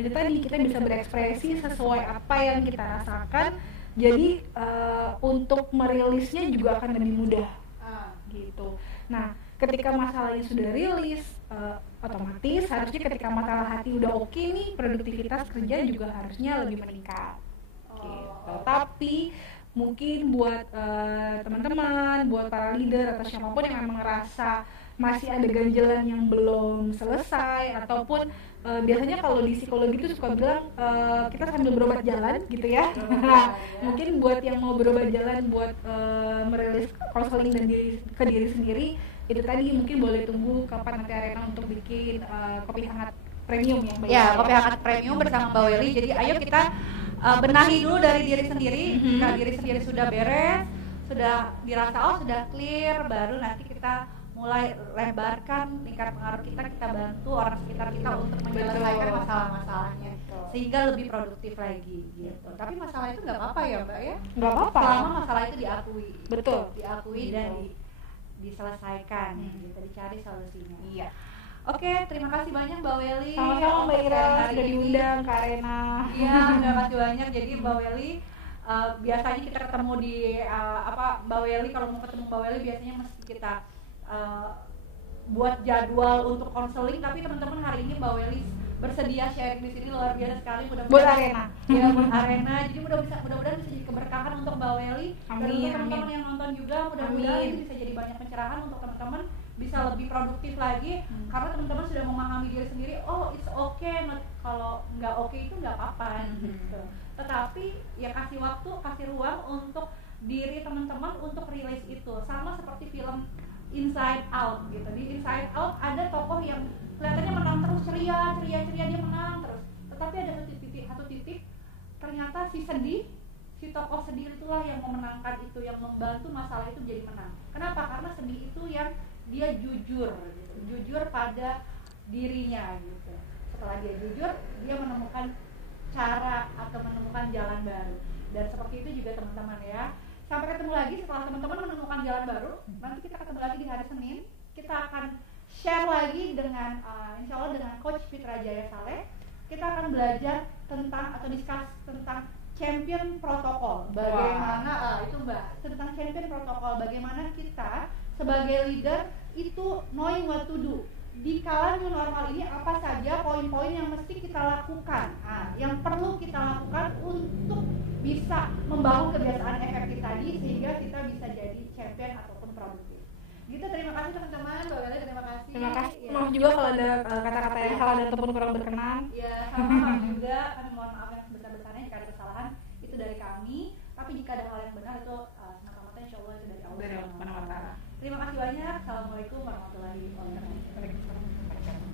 itu tadi kita bisa berekspresi sesuai apa yang kita rasakan. Jadi untuk merilisnya juga akan lebih mudah, gitu. Nah, ketika masalahnya sudah rilis, otomatis harusnya ketika masalah hati udah oke nih, produktivitas kerja juga harusnya lebih meningkat. Gitu. Tapi mungkin buat teman-teman, buat para leader atau siapapun yang memang ngerasa masih ada ganjalan yang belum selesai, ataupun biasanya kalau di psikologi itu suka bilang kita sambil berobat jalan gitu ya. Mungkin buat yang mau berobat jalan buat merilis konseling dan diri sendiri, itu tadi mungkin boleh tunggu kapan nanti Arena untuk bikin kopi hangat premium ya Mbak. Ya, kopi hangat premium bersama Mbak Welly. Jadi ayo kita benahi dulu dari diri sendiri. Jika diri sendiri sudah beres, sudah dirasa sudah clear, baru nanti kita mulai lebarkan tingkat pengaruh kita bantu orang sekitar kita untuk menyelesaikan masalah-masalahnya sehingga lebih produktif lagi gitu. Tapi masalah itu nggak apa-apa ya Mbak ya? Nggak apa-apa. Selama masalah itu diakui. Betul. Diakui dan diselesaikan gitu, dicari solusinya. Iya. Oke, terima kasih banyak Mbak Welly. Sama-sama Mbak Ira hari sudah ini. diundang ke Arena. Iya, terima kasih banyak. Jadi Mbak Welly biasanya kita ketemu di Mbak Welly, kalau mau ketemu Mbak Welly biasanya mesti kita buat jadwal untuk konseling, tapi teman-teman hari ini Mbak Welly bersedia sharing di sini, luar biasa sekali. Mudah-mudahan Buat Arena. Ya, buat Arena. Jadi mudah-mudahan bisa jadi keberkahan untuk Mbak Welly dan Amin, untuk teman-teman yang nonton juga. Mudah-mudahan Amin. ini bisa jadi banyak pencerahan untuk teman-teman bisa lebih produktif lagi, karena teman-teman sudah memahami diri sendiri. Oh, it's okay, kalau nggak oke itu nggak apa-apa gitu. Tetapi ya kasih waktu, kasih ruang untuk diri teman-teman untuk rilis itu. Sama seperti film Inside Out gitu. Di Inside Out ada tokoh yang kelihatannya menang terus, ceria dia menang terus. Tetapi ada satu titik ternyata si tokoh sedih itulah yang memenangkan itu, yang membantu masalah itu jadi menang. Kenapa? Karena sedih itu yang dia jujur gitu. Jujur pada dirinya gitu. Setelah dia jujur, dia menemukan cara atau menemukan jalan baru. Dan seperti itu juga teman-teman ya. Sampai ketemu lagi setelah teman-teman menemukan jalan baru. Nanti kita ketemu lagi di hari Senin. Kita akan share lagi dengan insya Allah dengan Coach Fitra Jaya Saleh. Kita akan belajar tentang atau discuss tentang champion protokol. Bagaimana itu Mbak, tentang champion protokol, bagaimana kita sebagai leader itu knowing what to do. Di kala new normal ini apa saja poin-poin yang mesti kita lakukan, yang perlu kita lakukan untuk bisa membangun kebiasaan efektif tadi sehingga kita bisa jadi champion ataupun produktif. Gitu, terima kasih teman-teman. Mbak Welly, terima kasih. Terima kasih. Ya. Maaf juga kalau ada kata-kata yang salah dan ataupun kurang berkenan. Ya, sama juga. Kami mohon maaf yang sebesar-besarnya jika ada kesalahan itu dari kami. Tapi jika ada hal yang benar itu semata-mata insya Allah itu dari Allah. Dari Allah Subhanahu wa Ta'ala. Terima kasih banyak. Assalamualaikum warahmatullahi wabarakatuh.